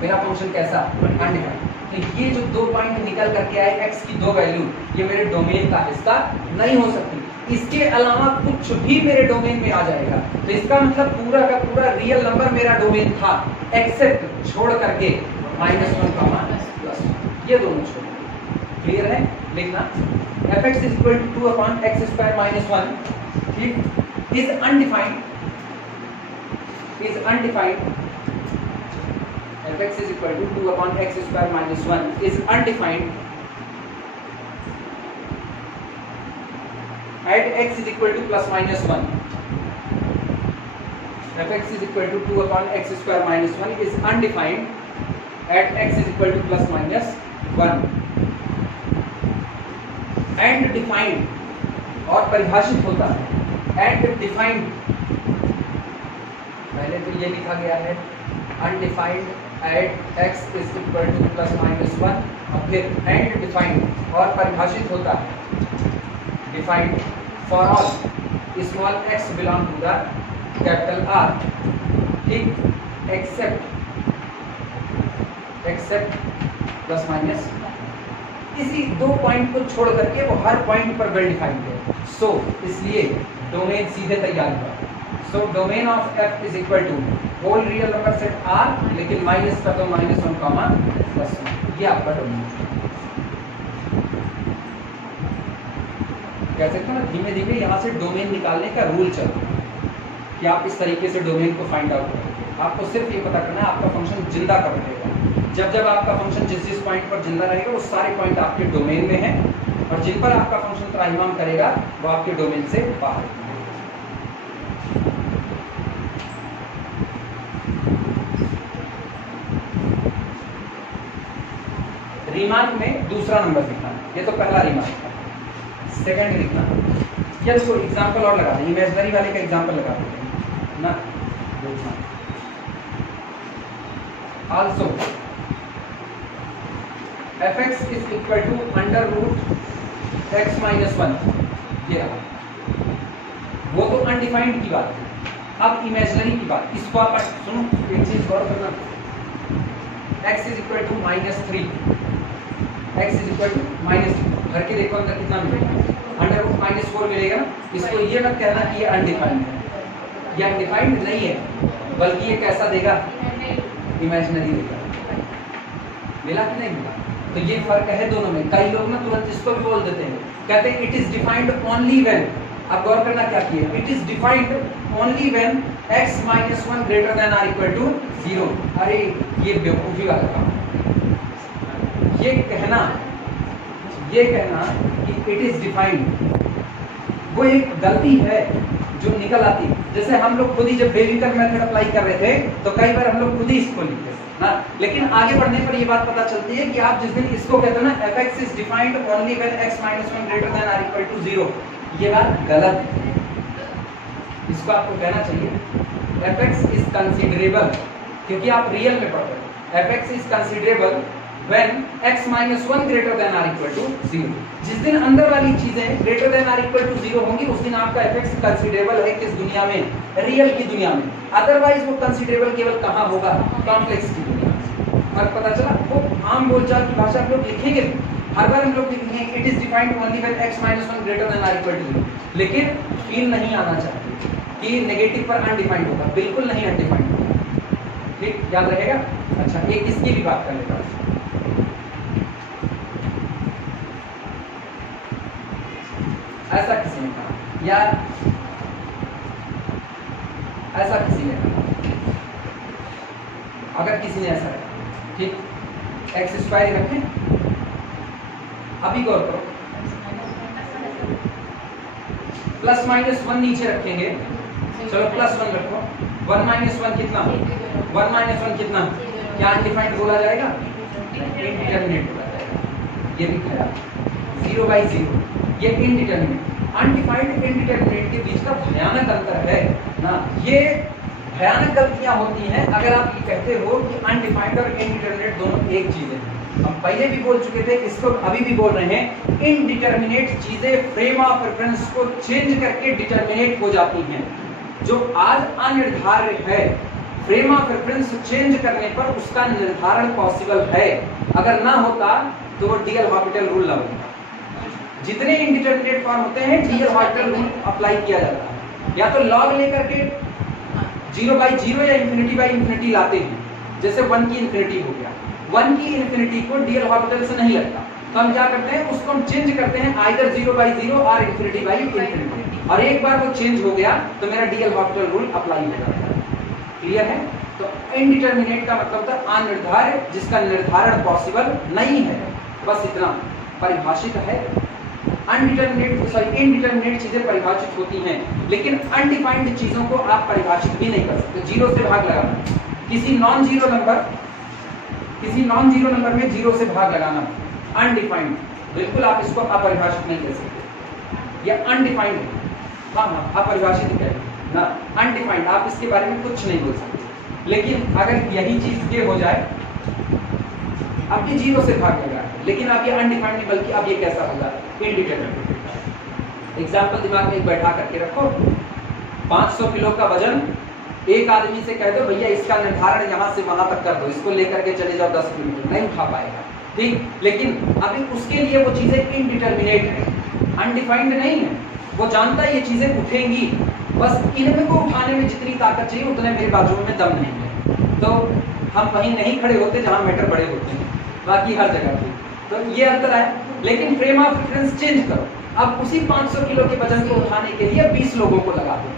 मेरा फंक्शन कैसा, अनडिफाइंड। तो ये जो दो पॉइंट निकल करके आए x की दो वैल्यू, ये मेरे डोमेन का हिस्सा नहीं हो सकती, इसके अलावा कुछ भी मेरे डोमेन में आ जाएगा। तो इसका मतलब पूरा का पूरा रियल नंबर मेरा डोमेन था, एक्सेप्ट छोड़ करके -1 का मान +1, ये दोनों छोड़। क्लियर है? लिखना fx is equal to 2/x² minus 1, ठीक, is undefined, fx is equal to 2/x² minus 1 is undefined at x is equal to plus minus 1. fx is equal to 2/x² minus 1 is undefined at x is equal to plus minus 1. And defined और परिभाषित होता है, and defined पहले तो ये लिखा गया है undefined at x is equal to plus minus 1, और फिर एंड डिफाइंड और परिभाषित होता है defined for all small x belong to the capital R, ठीक, एक्सेप्ट प्लस माइनस, इसी दो पॉइंट को छोड़ करके वो हर पॉइंट पर वेल डिफाइंड है। सो इसलिए डोमेन सीधे तैयार हुआ। So domain of f is equal to whole real number set R, लेकिन माइनस कर दो -1 कॉमा +1, ये आपका डोमेन। कह सकते हो ना धीमे धीमे यहाँ से डोमेन निकालने का रूल चल रहा है कि आप इस तरीके से डोमेन को फाइंड आउट करेंगे। आपको सिर्फ ये पता करना है आपका फंक्शन जिंदा कब रहेगा। जब जब आपका फंक्शन जिस जिस पॉइंट पर जिंदा रहेगा वो सारे पॉइंट आपके डोमेन में हैं, और जिन पर आपका फंक्शन त्राहिमाम करेगा वो आपके डोमेन से बाहर। रीमार्क में दूसरा नंबर दिखाना, ये तो पहला रिमार्क था। सेकंड लिखना, या देखो एग्जाम्पल और लगा दें, इमेजनरी वाले का एग्जाम्पल लगा दें ना, देखना also fx is equal to under root X minus 1, ये रहा। वो तो अनडिफाइंड की बात है। अब इमेजनरी की बात, इसको आप सुनो, एक चीज गौर करना, x is equal to -3, x is equal to -3, भर के देखो अंदर कितना मिलेगा, अंडर रूट -4 मिलेगा। इसको ये मत कहना कि ये अनडिफाइंड है, ये अनडिफाइंड नहीं है, बल्कि ये कैसा देगा, इमेजनरी देगा। मिला कि नहीं मिला? तो ये फर्क है दोनों में। कई लोग ना तुरंत इसको भी बोल देते हैं, कहते हैं it is defined only when, अब गौर करना क्या किए, it is defined only when x - 1 greater than or equal to 0। अरे ये बेवकूफी वाला काम, ये कहना कि इट इज डिफाइंड, वो एक गलती है जो निकल आती है। जैसे हम लोग खुद ही जब बेविकर मेथड अप्लाई कर रहे थे तो कई बार हम लोग खुद ही इसको लिखते ना, लेकिन आगे बढ़ने पर ये बात पता चलती है कि आप जिस दिन इसको कहते हो ना fx is defined only when x - 1 greater than or equal to 0, ये बात गलत है। इसको आपको कहना चाहिए fx इज कंसीडरेबल, क्योंकि आप रियल में पढ़ रहे हो। fx is considerable when x - 1 greater than or equal to 0। जिस दिन अंदर वाली चीजें greater than or equal to 0 होंगी उस दिन आपका fx कंसीडरेबल है। किस दुनिया में? रियल की दुनिया में। अदरवाइज वो कंसीडरेबल केवल कहाँ होगा? कॉम्प्लेक्स की दुनिया में। फर्क पता चला? वो आम बोलचाल की भाषा हम लोग लिखेंगे, हर बार हम लोग लिखेंगे it is defined only when x - 1 greater than or equal to 0, लेकिन फील नहीं आना चाहिए कि नेगेटिव पर अनडिफाइंड होगा, बिल्कुल नहीं अनडिफाइंड होगा। ठीक, याद रहेगा? अच्छा, एक इसकी भी बात कर लेता हूं। ऐसा किसी ने कहा, या ऐसा किसी ने कहा, अगर किसी ने ऐसा कहा, ठीक, x² रखें, अभी गौर करो, +-1 नीचे रखेंगे, चलो +1 रखो, 1 - 1 कितना, 1 - 1 कितना, क्या अनडिफाइंड बोला जाएगा? इंडिटरमिनेट बोला जाएगा। ये भी कहा 0/0, ये इनडिटरमिनेट, अनडिफाइंड इनडिटरमिनेट के बीच का भयानक अंतर है ना। ये भयानक गलतियां होती हैं अगर आप ये कहते हो कि अनडिफाइंड और इनडिटरमिनेट दोनों एक चीज है। हम पहले भी बोल चुके थे, इसको अभी भी बोल रहे हैं, इनडिटरमिनेट चीजें फ्रेम ऑफ रेफरेंस को चेंज करके डिटरमिनेट हो जाती हैं। जो आज अनिर्धार्य है, फ्रेम ऑफ रेफरेंस चेंज करने पर उसका निर्धारण पॉसिबल है। अगर ना होता तो वो डीएल-हॉपिटल रूल ना होता। जितने इनडिटरमिनेट फॉर्म होते हैं डीएल-हॉपिटल रूल अप्लाई किया जाता है, या तो लॉग लेकर के 0/0 या ∞/∞ लाते हैं, जैसे 1 की इन्फिनिटी हो गया, 1 की इन्फिनिटी को डीएल-हॉपिटल से नहीं लगता, तो हम क्या करते हैं, उसको हम चेंज करते हैं आइदर 0/0 और ∞/∞, और एक बार वो चेंज हो गया तो मेरा डीएल-हॉपिटल रूल अप्लाई हो जाता है। क्लियर है? तो इनडिटरमिनेट का मतलब था अनिर्धार्य, जिसका निर्धारण पॉसिबल नहीं है, बस इतना परिभाषित है। इनडिटरमिनेट चीजें परिभाषित होती हैं, लेकिन अनडिफाइंड चीजों को आप परिभाषित भी नहीं कर सकते। 0 से भाग लगाना, किसी नॉन जीरो नंबर में 0 से भाग लगाना, अनडिफाइंड, बिल्कुल आप इसको अपरिभाषित नहीं कर सकते। यह अनडिफाइंड है, हाँ अपरिभाषित है ना, अनडिफाइंड, आप इसके बारे में कुछ नहीं बोल सकते। लेकिन अगर यही चीज ये हो जाए, अब ये 0 से भाग लगा, लेकिन अब ये अनडिफाइंड नहीं, बल्कि अब ये कैसा होगा, इनडिटरमिनेट। एग्जाम्पल दिमाग में बैठा करके रखो, 500 किलो का वजन, एक आदमी से कह दो भैया इसका निर्धारण यहाँ से वहां तक कर दो, इसको लेकर के चले जाओ 10 किलोमीटर, नहीं उठा पाएगा, ठीक। लेकिन अभी उसके लिए वो चीजें इनडिटरमिनेट है, अनडिफाइंड नहीं है। वो जानता है ये चीजें उठेंगी, बस इनमें को उठाने में जितनी ताकत चाहिए उतने मेरे बाजू में दम नहीं है, तो हम वहीं नहीं खड़े होते जहां मैटर बड़े होते हैं, बाकी हर जगह पे। तो ये अंतर है। लेकिन फ्रेम ऑफ रेफरेंस चेंज करो, अब उसी 500 किलो के वजन को उठाने के लिए 20 लोगों को लगा दो।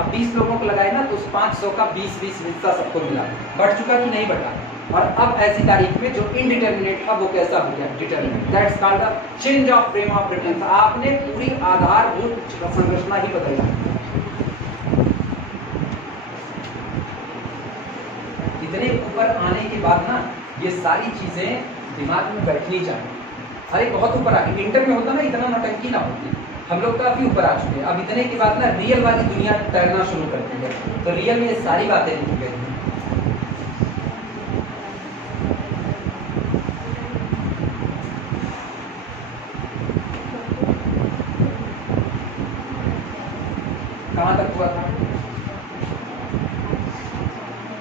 अब 20 लोगों को लगाए ना, तो उस 500 का 20-20 हिस्सा सबको मिला, बढ़ चुका कि नहीं बढ़ा। और अब ऐसी तारीख में जो इनडिटरमिनेट था वो कैसा हो गया, determinate. That's called the change of frame of reference. आपने पूरी आधारभूत संरचना ही बदल दी। इतने ऊपर आने के बाद ना ये सारी चीजें दिमाग में बैठनी चाहिए। अरे बहुत ऊपर आ गए, इंटर में होता ना इतना नौटंकी ना होती, हम लोग काफी ऊपर आ चुके हैं। अब इतने के बाद ना रियल वाली दुनिया तैरना शुरू करती है, तो रियल में ये सारी बातें लिखी गई हैं। कहाँ तक हुआ था?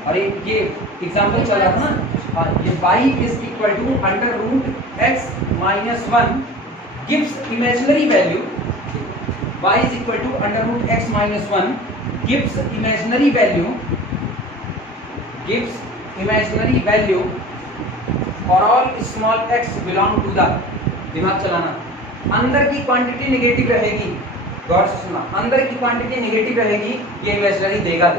अरे ये एग्जाम्पल चल रहा था ना, हाँ, ये y is equal to under root x minus 1 gives imaginary value, y is equal to under root x minus 1 gives imaginary value for all small x belong to the, दिमाग चलाना, अंदर की क्वांटिटी नेगेटिव रहेगी, गौर से सुना, अंदर की quantity negative रहेगी, ये इमेजिनरी देगा,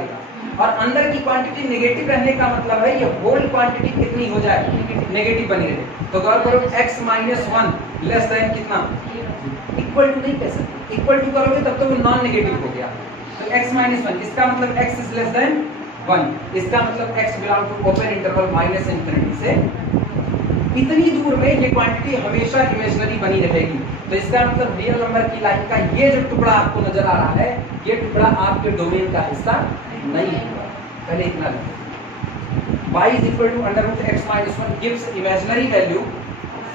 और अंदर की क्वांटिटी नेगेटिव रहने का मतलब है ये होल क्वांटिटी कितनी हो जाए, नेगेटिव बनी रहे। तो गौर करो x माइनस 1 लेस देन कितना, इक्वल टू नहीं कह सकते, इक्वल टू करोगे तब तो वो नॉन नेगेटिव हो गया। तो x माइनस 1 इसका मतलब x इज लेस देन 1, इसका मतलब x belong to open interval minus infinity से इतनी दूर में ये क्वांटिटी हमेशा इमेजिनरी बनी रहेगी। तो इसका मतलब रियल नंबर की लाइन का ये जो टुकड़ा आपको नजर आ रहा है, ये टुकड़ा आपके डोमेन का हिस्सा नहीं होगा। पहले इतना लिखो, y is equal to under root x minus 1 gives imaginary value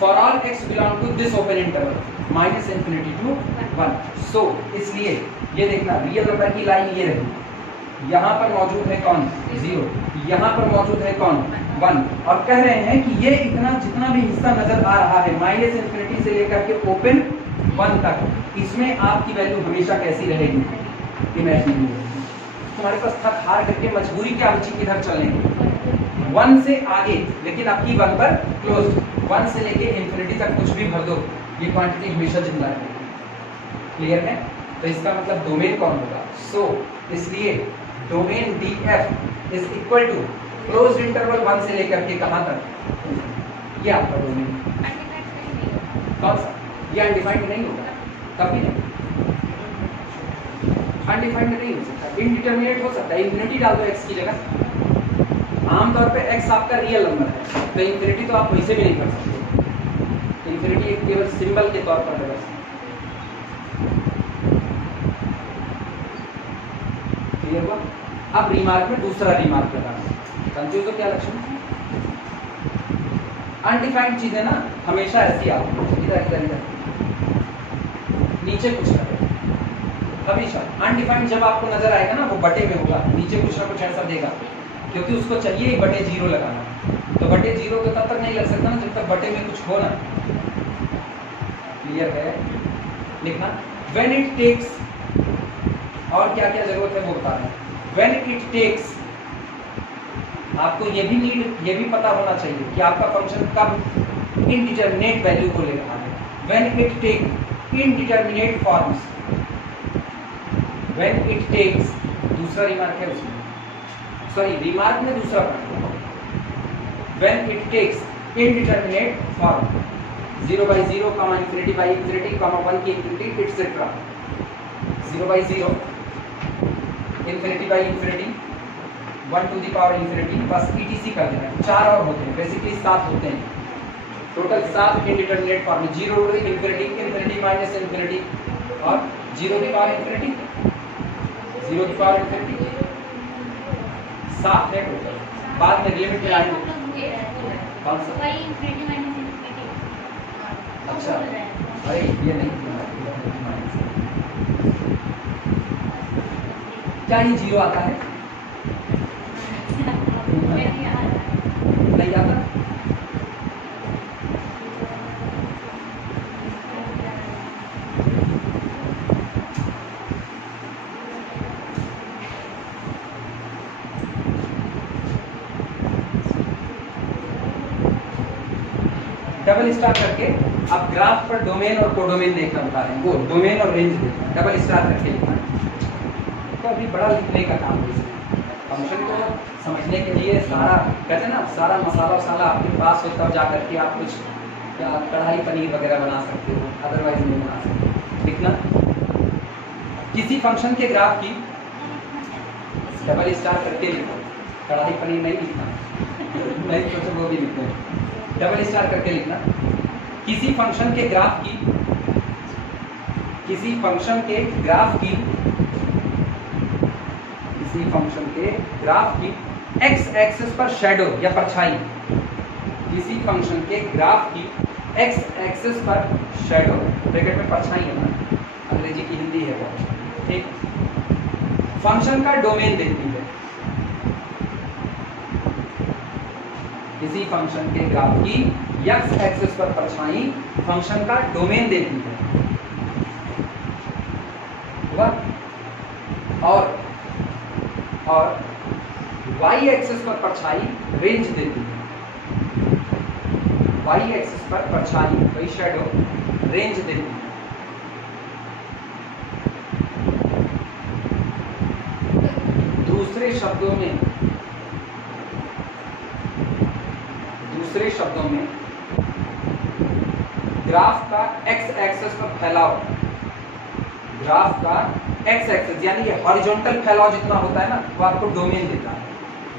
for all x belong to this open interval minus infinity to 1। so इसलिए ये देखना रियल नंबर की लाइन ये रही, यहाँ पर मौजूद है कौन 0, यहाँ पर मौजूद है कौन 1, और कह रहे हैं कि ये इतना जितना भी हिस्सा नजर आ रहा है माइनस इंफिनिटी से लेकर के ओपन 1 तक, इसमें आपकी वैल्यू हमेशा कैसी रहेगी, इमेजिनरी रहेगी। तुम्हारे पास थक हार करके मजबूरी क्या बची, किधर चलने 1 से आगे, लेकिन आपकी 1 पर क्लोज, 1 से लेके इंफिनिटी तक कुछ भी भर दो, ये क्वांटिटी हमेशा जिंदा रहेगी। क्लियर है? तो इसका मतलब डोमेन कौन होगा, सो इसलिए domain DF is equal to closed interval 1 से लेकर के कहां तक, ये आपका डोमेन कौन सा, ये अनडिफाइंड नहीं होगा, कभी नहीं अनडिफाइंड नहीं हो सकता, इनडिटरमिनेट हो सकता है, इंफिनिटी डाल दो x की जगह। आमतौर पे x आपका रियल नंबर है, तो इंफिनिटी तो आप वैसे भी नहीं कर सकते, इंफिनिटी एक केवल सिंबल के तौर पर है। क्लियर हुआ? अब रिमार्क में दूसरा रिमार्क लगाना, कंफ्यूज हो क्या लक्षण, अनडिफाइंड चीजें ना हमेशा ऐसी आती है, इधर इधर इधर नीचे कुछ करे, हमेशा अनडिफाइंड जब आपको नजर आएगा ना वो बटे में होगा, नीचे कुछ ना कुछ ऐसा देगा, क्योंकि उसको चाहिए ही बटे 0 लगाना, तो बटे 0 तो तब तक नहीं लग सकता ना जब तक बटे में कुछ हो ना। क्लियर है? लिखना व्हेन इट टेक्स, और क्या क्या जरूरत है वो बता रहे हैं। व्हेन इट टेक्स, आपको ये भी पता होना चाहिए कि आपका फंक्शन कब इनडिटरमिनेट वैल्यू को ले रहा है। When it take indeterminate forms, when it takes, दूसरा रिमार्क है उसमें, सॉरी रिमार्क में दूसरा point, when it takes indeterminate form 0/0, infinity/infinity, 1 की infinity et cetera, 0/0, infinity/infinity, 1 to the power infinity, बस etc कर देना। 4 और होते हैं, बेसिकली 7 होते हैं, total 7 indeterminate form, 0 to infinity, infinity minus infinity, और 0 to the power infinity, 0 to the power infinity, 7 है टोटल। बाद में लिमिट में आएंगे, कौन सा अच्छा, अरे ये नहीं क्या ये 0 आता है, नहीं आता, डबल स्टार करके आप ग्राफ पर डोमेन और कोडोमेन देखना बता रहे हैं, वो डोमेन और रेंज देखना, डबल स्टार करके लिखना। तो अभी बड़ा लिखने का काम है, फंक्शन को समझने के लिए सारा कहते हैं ना, सारा मसाला वसाला आपके पास हो तब जा करके आप कुछ कढ़ाई पनीर वगैरह बना सकते हो, अदरवाइज नहीं बना सकते। लिखना किसी फंक्शन के ग्राफ की डबल स्टार करके लिखो, कढ़ाई पनीर नहीं लिखना, नहीं सोचो वो भी लिखते हैं, डबल स्टार करके लिखना। किसी फंक्शन के ग्राफ की एक्स एक्सिस पर शैडो या परछाई, किसी फंक्शन के ग्राफ की एक्स एक्सिस पर शैडो, ब्रैकेट में परछाई है ना, अंग्रेजी की हिंदी है वो, ठीक, फंक्शन का डोमेन देती है। किसी फंक्शन के ग्राफ की एक्स एक्सिस पर परछाई फंक्शन का डोमेन देती है, और y एक्सिस पर परछाई रेंज देती है। y एक्सिस पर परछाई वही शैडो रेंज देती है। दूसरे शब्दों में ग्राफ का x एक्सिस पर फैलाव, ग्राफ का x एक्सिस यानी ये हॉरिजॉन्टल फैलाव जितना होता है ना, वो आपको डोमेन देता है।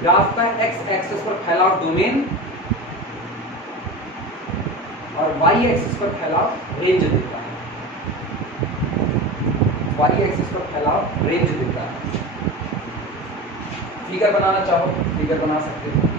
ग्राफ का x एक्सिस पर फैलाव डोमेन और y एक्सिस पर फैलाव रेंज देता है। y एक्सिस पर फैलाव रेंज देता है। फिगर बनाना चाहो फिगर बना सकते हो।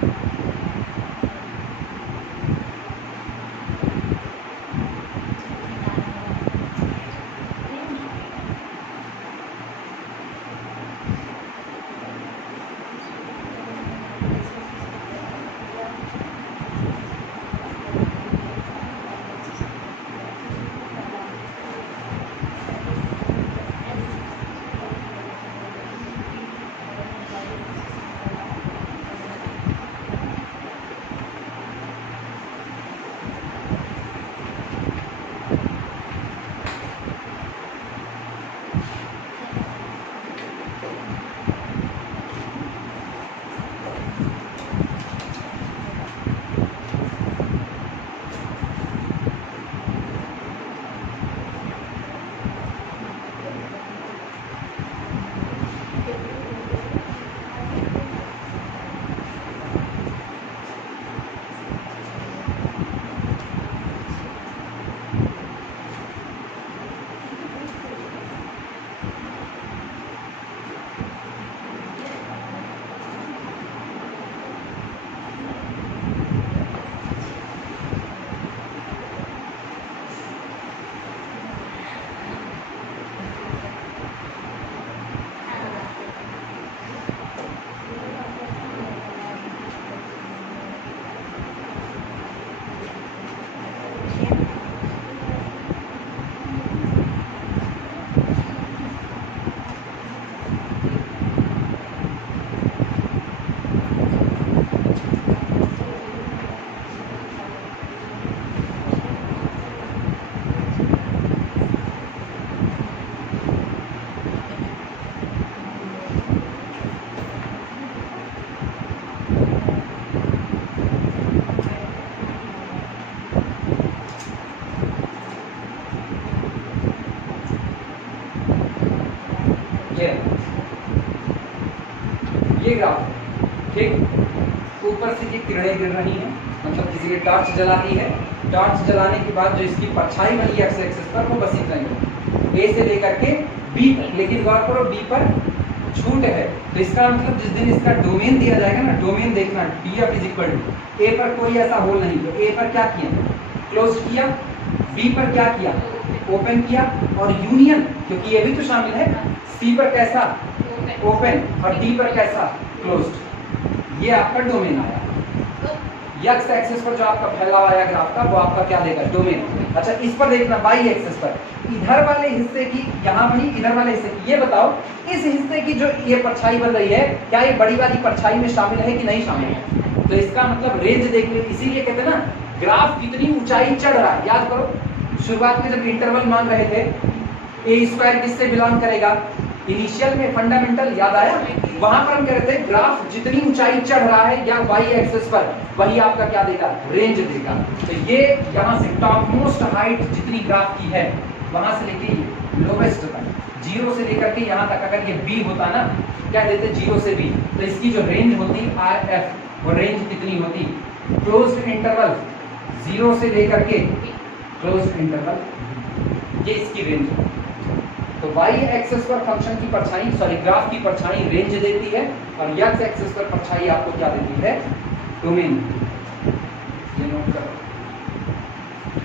ये ग्राफ ठीक, ऊपर से ये किरणें गिर रही हैं, मतलब किसी ने टॉर्च जला दी है, टॉर्च जलाने के बाद जो इसकी परछाई बनी एक्स एक्सिस पर वो बस इतना ही ए से लेकर के बी तक। लेकिन गौर करो बी पर छूट है, तो इसका मतलब जिस दिन इसका डोमेन दिया जाएगा ना, डोमेन देखना D F is equal to A पर कोई ऐसा होल नहीं, तो ए पर क्या किया क्लोज किया, बी पर क्या किया ओपन किया, और यूनियन क्योंकि ये भी तो शामिल है, सी पर कैसा ओपन और डी पर कैसा क्लोज्ड। ये आपका डोमेन आया। एक्स एक्सिस पर जो आपका फैलाव आया ग्राफ का वो आपका क्या देगा डोमेन। अच्छा इस पर देखना वाई एक्सिस पर इधर वाले हिस्से की, यहाँ भाई इधर वाले हिस्से की, ये बताओ इस हिस्से की जो ये परछाई बन रही है क्या ये बड़ी वाली परछाई में शामिल है कि नहीं शामिल है। तो इसका मतलब रेंज देख लो, इसीलिए कहते हैं ना ग्राफ कितनी ऊंचाई चढ़ रहा है। याद करो शुरुआत में जब इंटरवल मान रहे थे ए स्क्वायर किससे बिलोंग करेगा, इनिशियल में फंडामेंटल याद आया, वहां पर हम कह रहे थे ग्राफ जितनी ऊंचाई चढ़ रहा है या वाई एक्सिस पर वही आपका क्या देगा रेंज देगा। तो ये यहाँ से टॉप मोस्ट हाइट जितनी ग्राफ की है वहां से लेके लोवेस्ट तक, जीरो से लेकर के यहाँ तक अगर ये बी होता ना क्या देते जीरो से बी, तो इसकी जो रेंज होती आर एफ वो रेंज कितनी होती क्लोज्ड इंटरवल जीरो से लेकर के क्लोज इंटरवल, ये इसकी रेंज है। तो y एक्सिस पर फंक्शन की परछाई, सॉरी ग्राफ की परछाई रेंज देती है, और x एक्सिस पर परछाई आपको क्या देती है? डोमेन। ये नोट करो,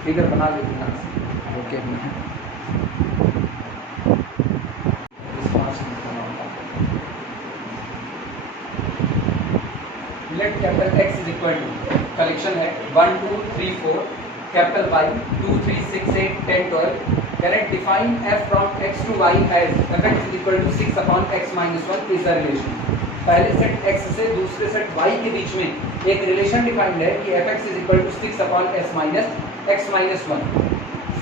फिगर बना लेते हैं। Okay, let capital X is equal to, collection है 1 2 3 4, capital Y 2 3 6 8 10 12। Can I define f from x to y as fx is equal to 6 upon x minus 1 is the relation। पहले set x से दूसरे set y के बीच में एक relation defined है कि fx is equal to 6 upon s minus x minus 1।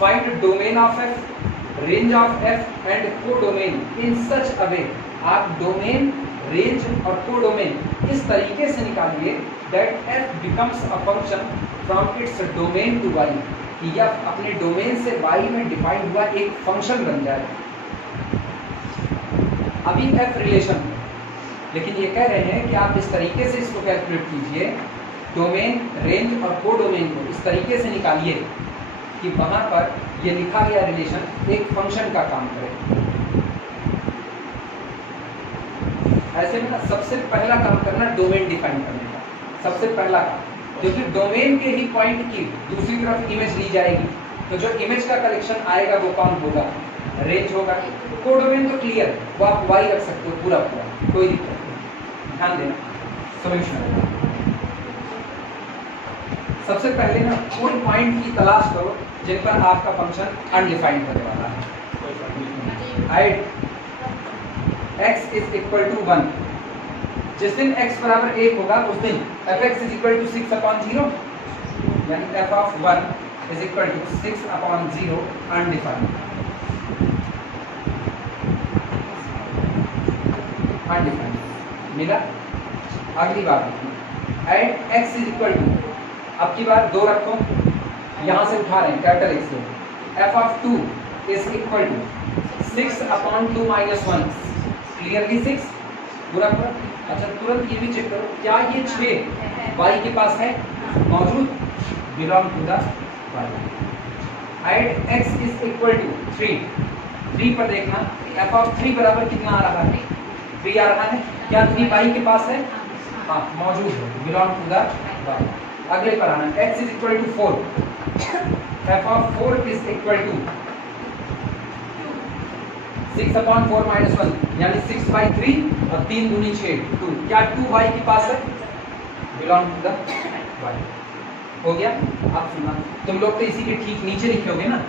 Find domain of f, range of f and codomain in such a way। आप domain, range और कोडोमेन इस तरीके से निकालिए that f becomes a function from its domain to y, कि यह अपने domain से y में डिफाइंड हुआ एक फंक्शन बन जाए। अभी f रिलेशन है, लेकिन ये कह रहे हैं कि आप इस तरीके से इसको कैलकुलेट कीजिए, डोमेन, रेंज और कोडोमेन को इस तरीके से निकालिए कि वहां पर ये लिखा गया रिलेशन एक फंक्शन का काम करे। ऐसे में ना सबसे पहला काम करना डोमेन डिफाइन करने का, सबसे पहला काम, क्योंकि डोमेन के ही पॉइंट की दूसरी तरफ इमेज ली जाएगी, तो जो इमेज का कलेक्शन आएगा वो कौन होगा? रेंज होगा। कोडोमेन तो क्लियर, वो आप y रख सकते हो पूरा पूरा, कोई दिक्कत नहीं, ध्यान देना। सॉल्यूशन, सबसे पहले ना उन पॉइंट की तलाश करो जिन पर आपका फंक्शन अनडिफाइंड होने वाला है। At x is equal to 1, जिस दिन x बराबर 1 होगा उस दिन fx is equal to 6 upon 0, यानी f of 1 is equal to 6 upon 0 undefined. Undefined मिला। अगली बात देखिए, at x is equal to, अब की बार 2 रखो, यहां से उठा रहे हैं कैपिटल X को, f of 2 is equal to 6 upon 2 minus 1, clearly 6 पूरा पूरा। अच्छा, तुरंत ये भी चेक करो, क्या ये 6 y के पास है? मौजूद, belong to the y। At x is equal to 3 पर देखना, f ऑफ 3 बराबर कितना आ रहा है? 3 आ रहा है। क्या 3 y के पास है? हाँ, मौजूद है, बिलोंग टू द y। अगले पर आना, x is equal to 4, f of 4 is equal to 6 upon 4 minus 1, यानी 6/3 और 3 दूनी 6, 2। क्या 2y के पास है? Belong to the y। हो गया। आप सुना, तुम लोग तो इसी के ठीक नीचे लिखे होगे ना,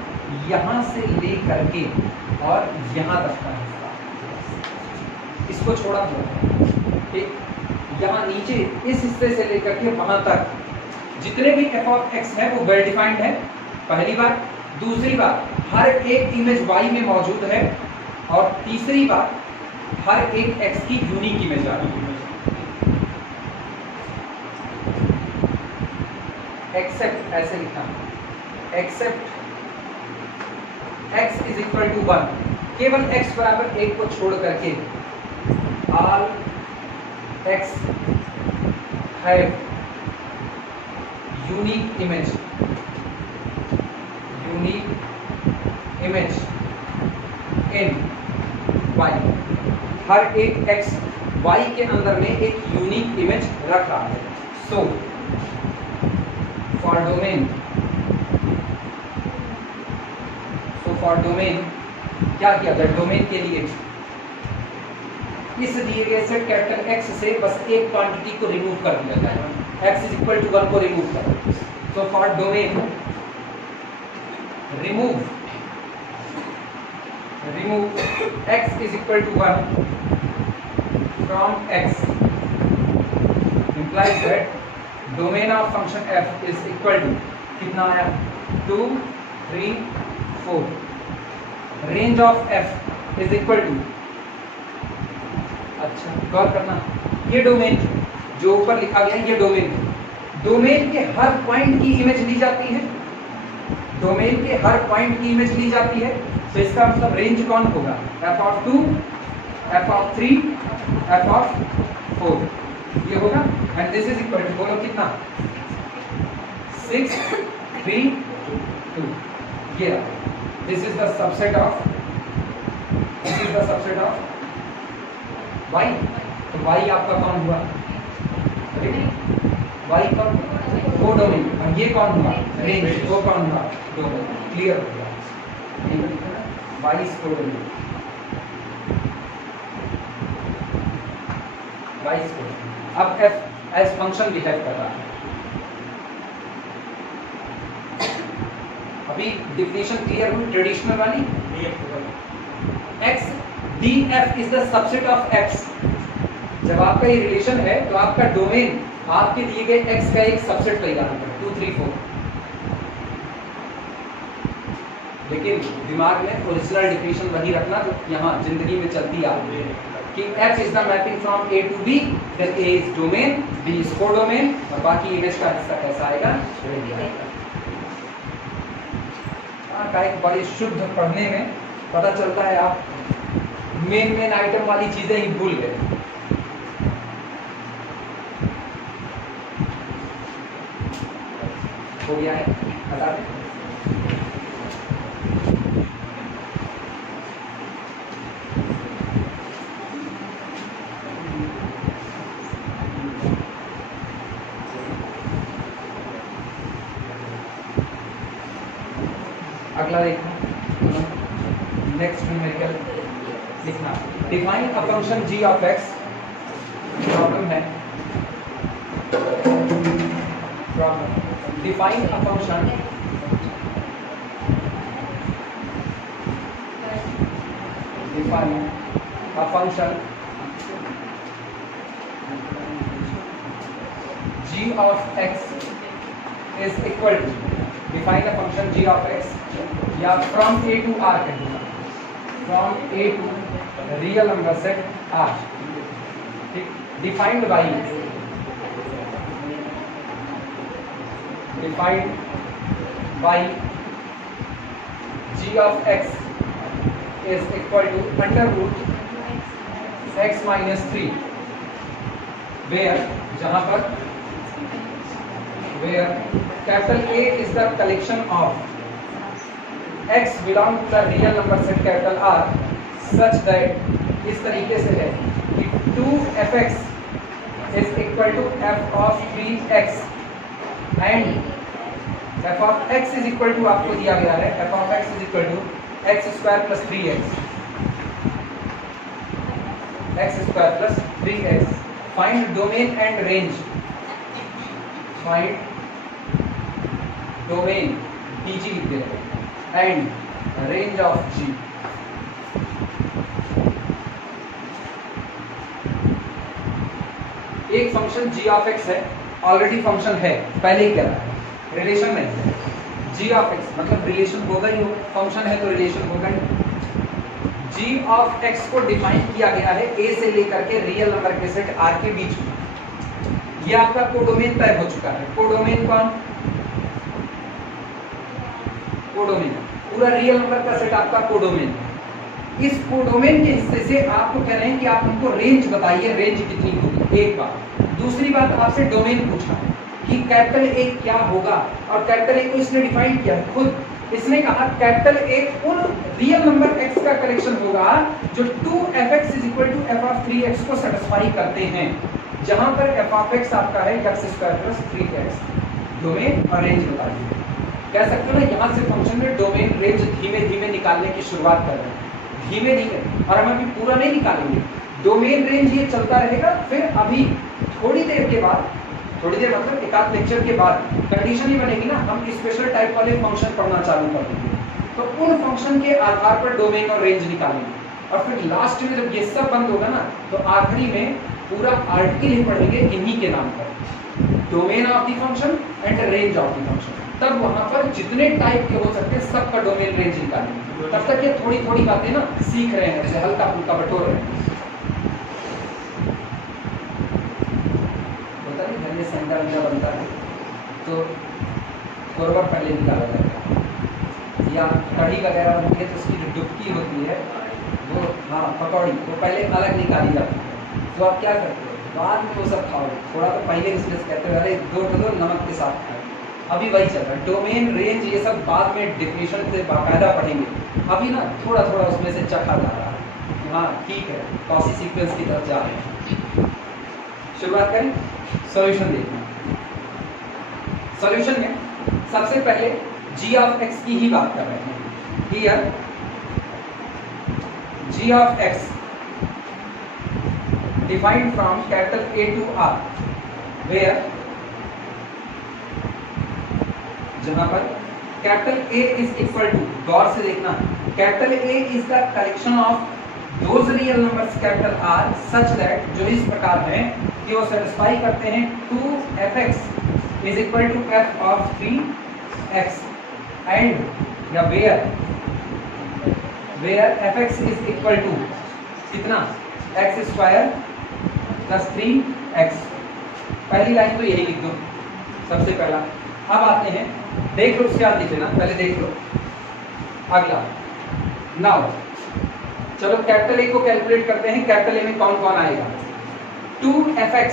यहां से ले करके और यहां तक का हिस्सा, इसको छोड़ा हुआ, ठीक, यहां नीचे इस हिस्से से लेकर के वहां तक जितने भी f ऑफ x है वो वेल डिफाइंड है, पहली बात। दूसरी बात, हर एक इमेज y में मौजूद है, और तीसरी बात, हर एक x की यूनिक इमेज आ रही है। एक्सेप्ट, ऐसे लिखा, except x is equal to 1, केवल x बराबर 1 को छोड़ करके all x have unique image, unique image in y। हर एक x y के अंदर में एक यूनिक इमेज रख रहा है। सो फॉर डोमेन, क्या किया जाए? डोमेन के लिए इस दिए गए सेट कैपिटल X से बस एक क्वांटिटी को रिमूव कर दिया जाए, x इज इक्वल टू 1 को रिमूव कर। So for domain remove x is equal to 1 from x implies that domain of function f is equal to कितना आया? 2 3 4। range of f is equal to, अच्छा गौर करना, ये डोमेन जो ऊपर लिखा गया है ये डोमेन के हर पॉइंट की इमेज ली जाती है, डोमेन के हर पॉइंट की इमेज ली जाती है। तो इसका मतलब रेंज कौन होगा? f of 2, f of 3, f of 4, ये होगा। And this is equal to, बोलो कितना? 6 3 2। ये रहा, this is the subset of y। तो y आपका कौन हुआ? y कौन? कोडोमेन। और ये कौन हुआ? रेंज। वो कौन हुआ? डोमेन। क्लियर हो गया? y is codomain, y is codomain. अब f एज फंक्शन बिहेव कर रहा है। अभी डिफिनेशन क्लियर हुई ट्रेडिशनल वाली। x df is the subset of x। जब आपका ये रिलेशन है तो आपका डोमेन आपके दिए गए x का एक सबसेट लेगा, 2 3 4। लेकिन दिमाग में ओरिजिनल डिफिनेशन वही रखना जो यहाँ जिंदगी में चलती आ रही है कि f is the mapping from a to b, then a is domain, b is codomain, और बाकी इमेज का हिस्सा कैसा आएगा? का एक बड़ी शुद्ध पढ़ने में पता चलता है आप मेन आइटम वाली चीजें ही भूल गए। हो गया है, बता दें। अगला देखना, नेक्स्ट न्यूमेरिकल लिखना। Define a function g of x। Problem है, problem define a function g of x is equal to, define a function g of x या from a to r कहेंगे, from a to real number set r। ठीक, defined by g of x is equal to under root x minus 3, where जहां पर where capital A is the collection of x belong to the real number set capital R such that इस तरीके से है कि 2fx is equal to f of 3x and f of x is equal to, आपको दिया गया है f of x is equal to x square plus 3x, x square plus 3x। find domain and range, find domain dg लिख देते हैं and range of g। एक function g of x है, already function है, पहले ही कह रहा है, रिलेशन नहीं है। g of x मतलब रिलेशन होगा ही हो, फंक्शन है तो रिलेशन होगा ही। g of x को डिफाइन किया गया है a से लेकर के रियल नंबर के सेट r के बीच में। ये आपका कोडोमेन तय हो चुका है। कोडोमेन कौन? कोडोमेन, पूरा रियल नंबर का सेट आपका कोडोमेन। इस कोडोमेन के हिस्से से आपको कह रहे हैं कि आप हमको रेंज बताइए, रेंज कितनी होगी, एक बात। दूसरी बात आपसे डोमेन पूछा कि कैपिटल ए क्या होगा, और कैपिटल ए को इसने डिफाइन किया खुद। इसने कहा कैपिटल ए उन रियल नंबर x का कलेक्शन होगा जो 2fx is equal to f of 3x को सेटिस्फाई करते हैं, जहां पर f of x आपका है x square plus 3x। Domain और रेंज बताइए। कह सकते हो ना, यहाँ से फंक्शन में डोमेन रेंज धीमे धीमे निकालने की शुरुआत कर रहे हैं, धीमे धीमे, और हम अभी पूरा नहीं निकालेंगे। डोमेन रेंज ये चलता रहेगा, फिर अभी थोड़ी देर के बाद, थोड़ी देर मतलब एक आध लेक्चर के बाद कंडीशन ही बनेगी ना, हम स्पेशल टाइप वाले फंक्शन पढ़ना चालू कर देंगे। तो उन फंक्शन के आधार पर डोमेन और रेंज निकालेंगे, और फिर लास्ट में जब ये सब बंद होगा ना, तो आखिरी में पूरा आर्टिकल ही पढ़ेंगे इन्हीं के नाम पर, domain of the function and range of the function. तब वहां पर जितने टाइप के हो सकते हैं सबका डोमेन रेंज निकालेंगे। तब तक ये थोड़ी थोड़ी बातें ना सीख रहे हैं, जैसे हल्का फुल्का बटोर रहे हैं। होता नहीं घर में संडा वंडा बनता है तो कोरवा पहले निकाला जाता है, या कढ़ी वगैरह बनती है तो उसकी जो डुबकी होती है वो, हाँ पकौड़ी, वो पहले अलग निकाली जाती है। तो आप क्या करते हो, बाद में वो सब खाओ, थोड़ा तो पहले इसलिए कहते हो अरे दो नमक के साथ खाओ, अभी वही चल रहा है, डोमेन रेंज ये सब बाद में डिफिनेशन से बाकायदा पढ़ेंगे, अभी ना थोड़ा थोड़ा उसमें से चखा जा रहा है। हाँ ठीक है, कॉसी सीक्वेंस की तरफ जा रहे हैं। शुरुआत करें, सॉल्यूशन देखना। सॉल्यूशन में सबसे पहले g ऑफ x की ही बात कर रहे हैं। Here g of x defined from capital A to R, where जहां पर capital A is equal to, गौर से देखना, capital A is the collection of those real numbers capital R such that, जो इस प्रकार हैं कि वो सेटिस्फाई करते हैं 2f(x) is equal to f of 3x and या where f(x) is equal to कितना, x स्क्वायर प्लस 3x। पहली लाइन तो यही लिख दो सबसे पहला। अब आते हैं, देख लो, उसके बाद लिख लेना, पहले देख लो अगला। नाउ चलो कैपिटल A को कैलकुलेट करते हैं। कैपिटल A में कौन कौन आएगा, 2f(x)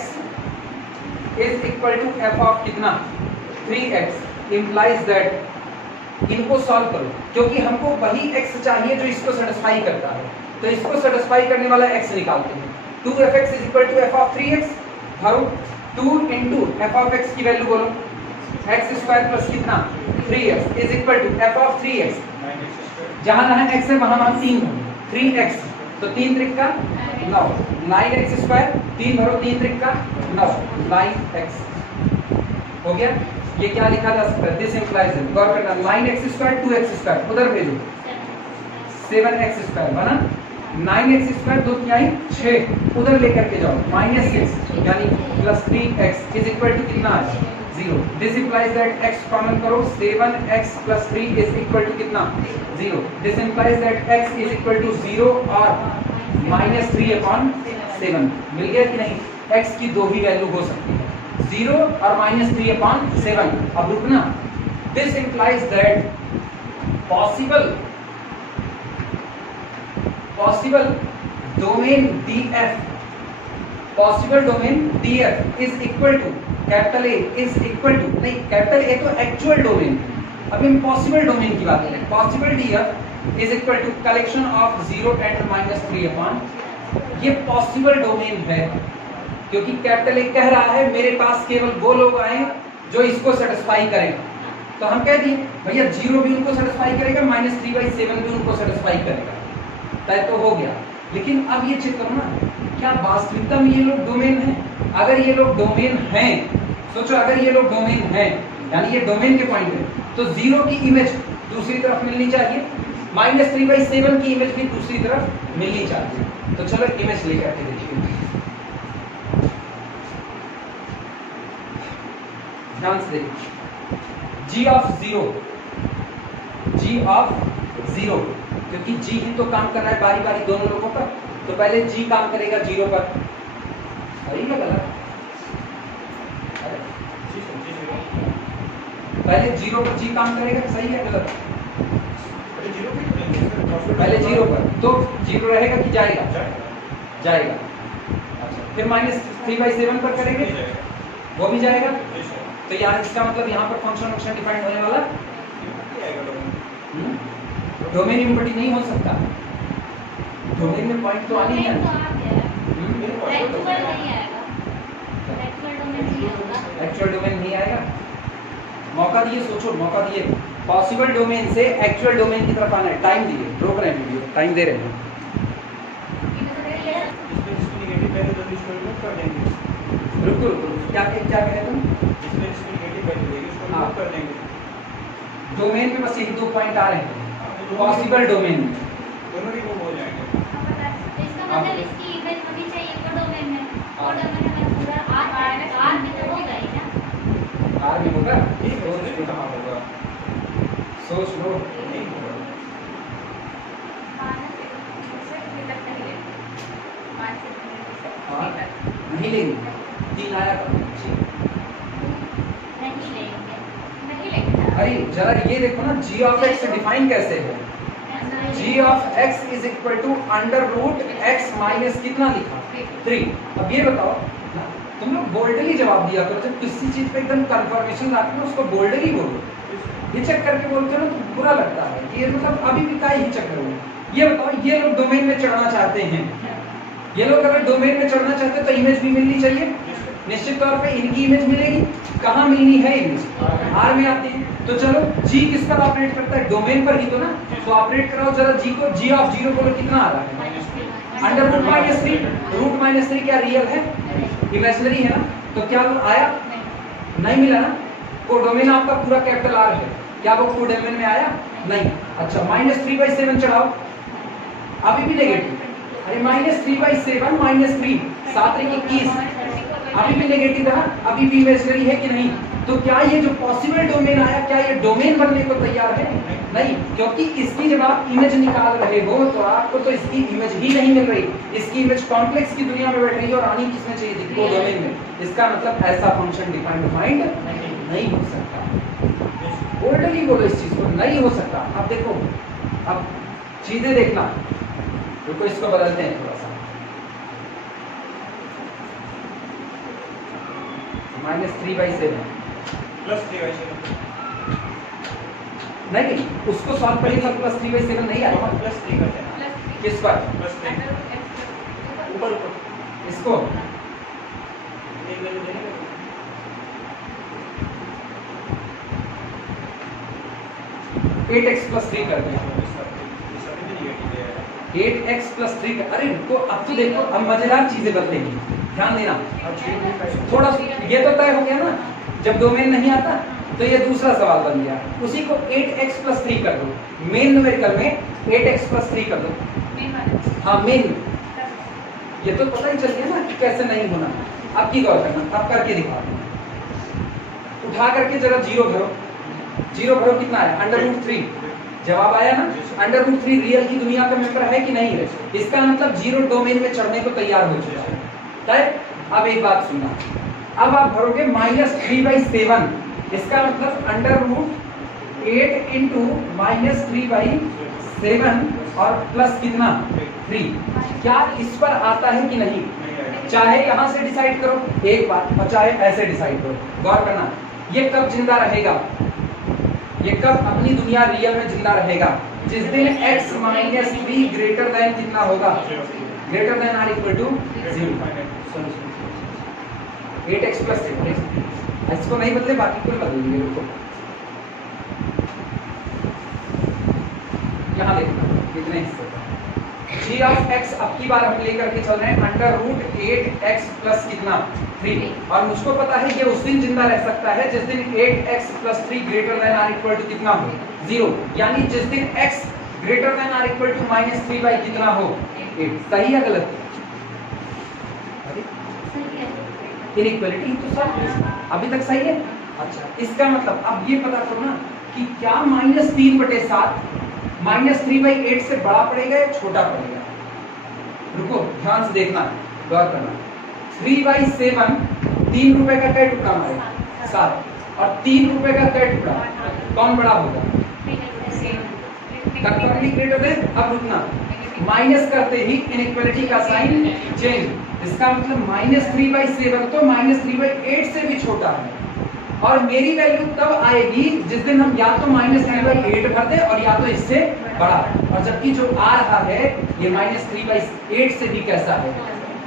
is equal to f of कितना, 3x, इंप्लाइज दैट, इनको सॉल्व करो क्योंकि हमको वही x चाहिए जो इसको सेटिस्फाई करता है, तो इसको सेटिस्फाई करने वाला x निकालते हैं। 2f(x) is equal to f of 3x, धरो 2 इंटू f ऑफ x की वैल्यू बोलो, x स्क्वायर प्लस कितना 3x is equal to f of 3x, जहां जहां x है वहां वहां 3, 3x, तो 3 त्रिक का 9, 9x स्क्वायर, 3 भरो 3 त्रिक का 9, 9x हो गया। ये क्या लिखा जा सकता है, दिस इंप्लाइज, गौर करना, 9x स्क्वायर 2x स्क्वायर उधर भेजो, 7x स्क्वायर बना, 9x स्क्वायर 2 तिहाई 6 उधर लेकर के जाओ, -6 यानी plus 3x is equal to कितना है 0। This implies that x common करो, 7x plus 3 is equal to कितना 0। This implies that x is equal to 0 और -3/7। मिल गया कि नहीं, x की दो ही वैल्यू हो सकती है, 0 और -3/7। अब रुकना, this implies that possible domain df, possible domain df is equal to capital A is equal to, नहीं कैपिटल A तो एक्चुअल डोमेन, अब इम्पॉसिबल डोमेन की बात करें, possible df is equal to collection of 0 and -3/, ये possible domain है क्योंकि capital A कह रहा है मेरे पास केवल वो लोग आए जो इसको सेटिस्फाई करें, तो हम कह दिए भैया 0 भी उनको सेटिस्फाई करेगा, -3/7 भी उनको सेटिस्फाई करेगा, तय तो हो गया। लेकिन अब ये चेक करो ना, क्या वास्तविकता में ये लोग डोमेन हैं? अगर ये लोग डोमेन हैं, सोचो अगर ये लोग डोमेन हैं, यानी ये डोमेन के पॉइंट है, तो 0 की इमेज दूसरी तरफ मिलनी चाहिए, -3/7 की इमेज भी दूसरी तरफ मिलनी चाहिए। तो चलो इमेज लेकर के देखिए, ध्यान से देखिए, g ऑफ 0, क्योंकि g ही तो काम कर रहा है बारी बारी दोनों लोगों पर, तो पहले g काम करेगा 0 पर, सही है गलत? पहले 0 पर g काम करेगा, सही है गलत? पहले 0 पर, तो 0 रहेगा कि जाएगा? जाएगा। अच्छा, फिर -3/7 पर करेंगे, वो भी जाएगा, तो यहाँ इसका मतलब यहाँ पर फंक्शन डिफाइंड होने वाला, डोमेन इम्पटी नहीं हो सकता, डोमेन में पॉइंट तो आनी है, एक्चुअल डोमेन नहीं आएगा। मौका दिए, सोचो, मौका दिए, पॉसिबल डोमेन से एक्चुअल डोमेन की तरफ आना है, टाइम दिए, रोक रहे हैं वीडियो, टाइम दे रहे हैं। रुको रुको, क्या कह रहे तुम? हाँ, डोमेन में बस यही 2 पॉइंट आ रहे हैं, पॉसिबल डोमेन में दोनों ही हो जाएंगे। इसका मतलब इसकी इमेज होनी चाहिए तो डोमेन में, और डोमेन में पूरा आर भी तो होगा ही ना, आर भी होगा, ठीक है, उसमें कहाँ होगा, सोच लो, नहीं होगा, नहीं लेंगे, 3 आया था, अरे जरा ये देखो ना, g ऑफ x डिफाइन कैसे है, g of x is equal to under root x minus कितना लिखा 3। अब ये बताओ तुम लोग बोल्डली जवाब दिया करो, जब किसी चीज पे एकदम कंफर्मेशन आती है उसको बोल्डली बोलो। हिचक करके बोलते हो ना तो बुरा लगता है, ये मतलब अभी भी काहे हिचक रहे हो। ये बताओ, ये लोग डोमेन में चढ़ना चाहते हैं, ये लोग अगर डोमेन में चढ़ना चाहते हैं तो इमेज भी मिलनी चाहिए, निश्चित तौर पे इनकी इमेज मिलेगी। कहाँ मिलनी है इमेज? आर में आती है। तो चलो जी किस पर ऑपरेट करता है? डोमेन पर ही तो ना, तो ऑपरेट कराओ जरा जी को। जी ऑफ 0 बोलो कितना आ रहा है? Under root minus 3। Root minus 3 क्या रियल है? इमेजिनरी है ना, तो क्या वो आया? नहीं मिला ना। कोडोमेन आपका पूरा कैपिटल आर है, क्या वो कोडोमेन में आया? नहीं। अच्छा -3/7 चढ़ाओ, अभी भी नेगेटिव। अरे -3/7 -3 7 × 21, अभी भी नेगेटिव है, अभी भी इमेजिनरी है कि नहीं? तो क्या ये जो पॉसिबल डोमेन आया, क्या ये डोमेन बनने को तैयार है? नहीं, क्योंकि इसकी जब आप इमेज निकाल रहे हो तो आपको तो इसकी इमेज ही नहीं मिल रही, इसकी इमेज कॉम्प्लेक्स की दुनिया में बैठ रही है और आनी किसमें चाहिए थी? कोडोमेन में। इसका मतलब ऐसा फंक्शन डिफाइंड नहीं हो सकता। बोल्डली बोलो इस चीज को, नहीं हो सकता। अब देखो, अब चीजें देखना, रुको इसको बदलते हैं थोड़ा सा। -3/7 +3/7 नहीं, उसको सॉल्व करेंगे तो +3/7 नहीं आएगा। +3 करते हैं, किस पर? +3 ऊपर इसको एक वैल्यू देने का 8x + 3 कर दिया। 8x + 3 अरे रुको, अब तो देखो, अब मजेदार चीजें बदलेंगी, ध्यान देना थोड़ा। ये तो तय हो गया ना, जब डोमेन नहीं आता तो ये दूसरा सवाल बन गया। उसी को 8x + 3 कर दो, मेन न्यूमेरिकल में 8x + 3 कर दो। हाँ मेन, ये तो पता ही चल गया ना कि कैसे नहीं होना। अब की गौर करना, अब करके दिखा। उठा करके जरा 0 भरो, 0 भरो, कितना है? √3। जवाब आया ना? √3 रियल की दुनिया का मेंबर है कि नहीं है? इसका मतलब 0 डोमेन में चढ़ने को तैयार हो चुका है। तय। अब एक बात सुनना, अब आप भरोगे -3/7, इसका मतलब √8 × -3/7 और प्लस कितना? 3। क्या इस पर आता है कि नहीं? चाहे यहाँ से डिसाइड करो एक बात, और चाहे ऐसे डिसाइड करो। गौर करना, ये कब जिंदा रहेगा? ये कब अपनी दुनिया रियल में जिंदा रहेगा? जिस दिन x - 3 ग्रेटर देन कितना होगा? Greater than or equal to 0। 8x + 3, इसको नहीं बदले, बाकी कोई बदलेंगे। रुको, यहाँ देखना कितने हिस्से। g ऑफ x अब की बार हम लेकर के चल रहे हैं √8x + कितना? 3। और मुझको पता है ये उस दिन जिंदा रह सकता है जिस दिन 8x + 3 greater than or equal to कितना हो? 0। यानी जिस दिन x greater than or equal to -3 कितना हो? 8। सही है गलत? इनइक्वालिटी तो सब अभी तक सही है। अच्छा, इसका मतलब अब ये पता करो ना कि क्या -3/7 -3/8 से बड़ा पड़ेगा या छोटा पड़ेगा? रुको ध्यान से देखना, गौर करना। 3/7 3 रुपए का क्या टुकड़ा मारेगा? 7। और 3 रुपए का क्या टुकड़ा? कौन बड़ा होगा? कंफर्मली ग्रेटर देन। अब रुकना, माइनस करते ही इनइक्वालिटी का साइन चेंज। इसका मतलब -3/7 तो -3/8 से भी छोटा है। और मेरी वैल्यू तब आएगी जिस दिन हम या तो -3/8 भर दें और या तो इससे बड़ा। और जबकि जो आ रहा है ये -3/8 से भी कैसा है?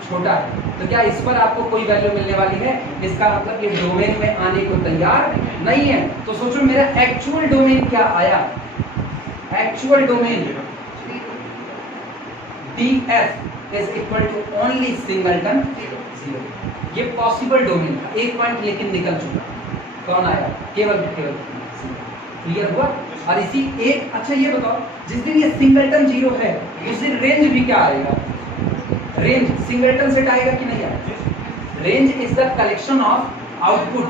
छोटा है। तो क्या इस पर आपको कोई वैल्यू मिलने वाली है? इसका मतलब ये डोमेन में आने को तैयार नहीं है। तो सोचो मेरा एक्चुअल डोमेन क्या आया? Actual domain df is equal to only singleton 0। ये पॉसिबल डोमेन था, एक पॉइंट लेकिन निकल चुका। कौन आया? केवल क्लियर हुआ? और इसी एक, अच्छा ये बताओ, जिस दिन ये सिंगलटन 0 है उस दिन रेंज भी क्या आएगा? रेंज सिंगलटन सेट आएगा कि नहीं आएगा? Range is the collection of output